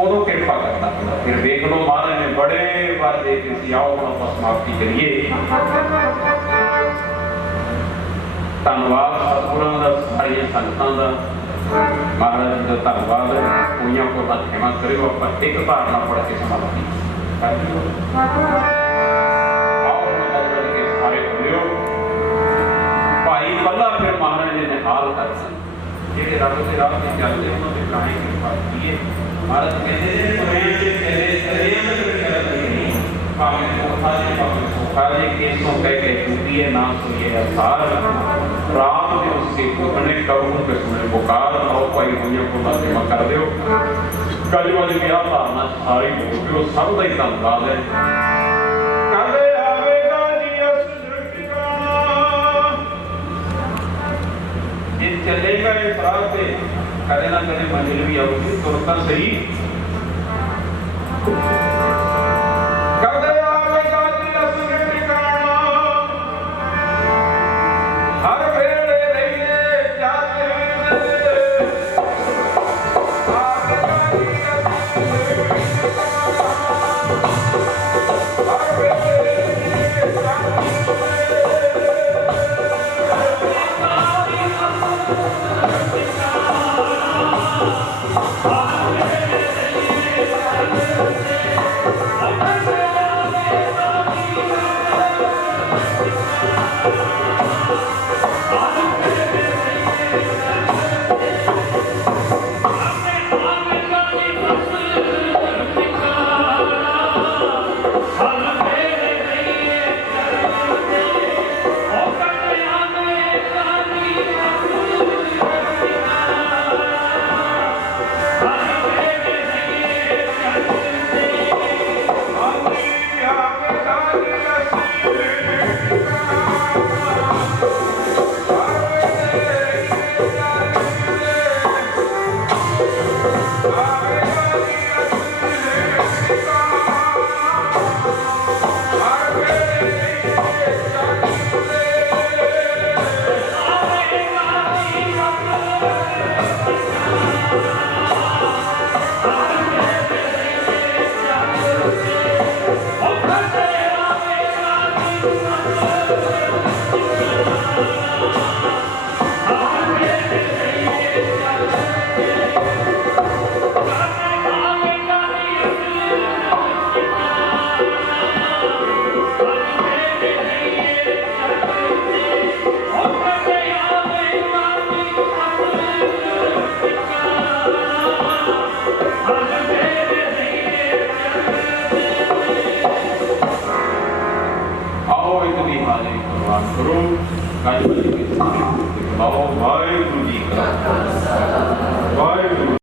ਉਦੋਂ ਕਿਰਪਾ ਕਰਦਾ ਹੁੰਦਾ। ਫਿਰ ਵੇਖ ਲਓ ਮਹਾਰਾਜ ਨੇ ਬੜੇ ਵਾਰ ਦੇ ਕੇ ਸੀ। ਆਓ ਹੁਣ ਆਪਾਂ ਸਮਾਪਤੀ ਕਰੀਏ। ਧੰਨਵਾਦ ਸਤਿਗੁਰਾਂ ਦਾ, ਸਾਰੀਆਂ ਸੰਗਤਾਂ ਦਾ, ਮਹਾਰਾਜ ਦਾ ਧੰਨਵਾਦ। ਹੋਈਆਂ ਕੋਟਾਂ ਖਿਮਾ ਕਰਿਓ। ਆਪਾਂ ਇੱਕ ਧਾਰਨਾ ਪੜ੍ਹ ਕੇ ਸਮਾਪਤੀ ਕਰੀਏ। ਆਓ ਹੁਣ ਕੇ ਸਾਰੇ ਖੁੱਲਿਓ। ਭਾਈ ਪੱਲਾ ਫਿਰ ਮਹਾਰਾਜ ਨੇ ਨਿਹਾਲ ਕਰਤਾ, ਜਿਹੜੇ ਰੱਬ ਦੇ ਰਾਹ ਤੇ ਚੱਲਦੇ ਉਹਨਾਂ ਦੇ ਕਾਹੇ ਕਿਰਪਾ ਕੀਏ। ਮਹਾਰਾਜ ਕਹਿੰਦੇ ਨੇ ਤੁਰੇ ਚਲੇ ਚਲੇ ਨਹੀਂ, ਭਾਵੇਂ ਸੋਖਾ ਜੇ ਭਾਵੇਂ ਸੋਖਾ ਜੇ, ਕੇਸੋਂ ਕਹਿ ਕੇ ਟੂਟੀਏ ਨਾ ਸੁਈਏ ਅਸਾਰ, ਰਾਤ ਦੇ ਉਸਕੇ ਕੁੱਟਣੇ ਕਰੂੰ ਕੇ ਸੁਣੇ ਪੁਕਾਰ। ਆਓ ਭਾਈ ਹੋਈਆਂ ਕੋਲਾਂ ਸੇਵਾ ਕਰ ਦਿਓ। ਕੱਲ ਵਾਲੀ ਵਿਆਹ ਧਾਰਨਾ ਸਾਰੀ ਹੋ ਗਈ, ਸਭ ਦਾ ਹੀ ਧੰਨਵਾਦ ਹੈ। ਕਦੇ ਆਵੇਗਾ ਜੀ ਉਸ ਦ੍ਰਿਸ਼ਟੀਕਾ, ਜੇ ਚੱਲੇਗਾ ਇਹ ਰਾਹ ਤੇ ਕਦੇ ਨਾ ਕਦੇ ਮੰਜ਼ਿਲ ਵੀ ਆਊਗੀ, ਤੁਰ ਤਾਂ ਸਹੀ। ਕਦੇ ਆਵੇਗਾ ਜੀ ਅਸਲ ਠਿਕਾਣਾ, ਹਰ ਵੇਲੇ ਰਹੀਏ ਜਾਗਦੇ। ਆਵੇਗਾ ਜੀ ਅਸਲ ਠਿਕਾਣਾ, ਹਰ ਵੇਲੇ ਰਹੀਏ ਜਾਗਦੇ। ਵਾਹਿਗੁਰੂ ਜੀ ਕਾ ਖਾਲਸਾ, ਵਾਹਿਗੁਰੂ।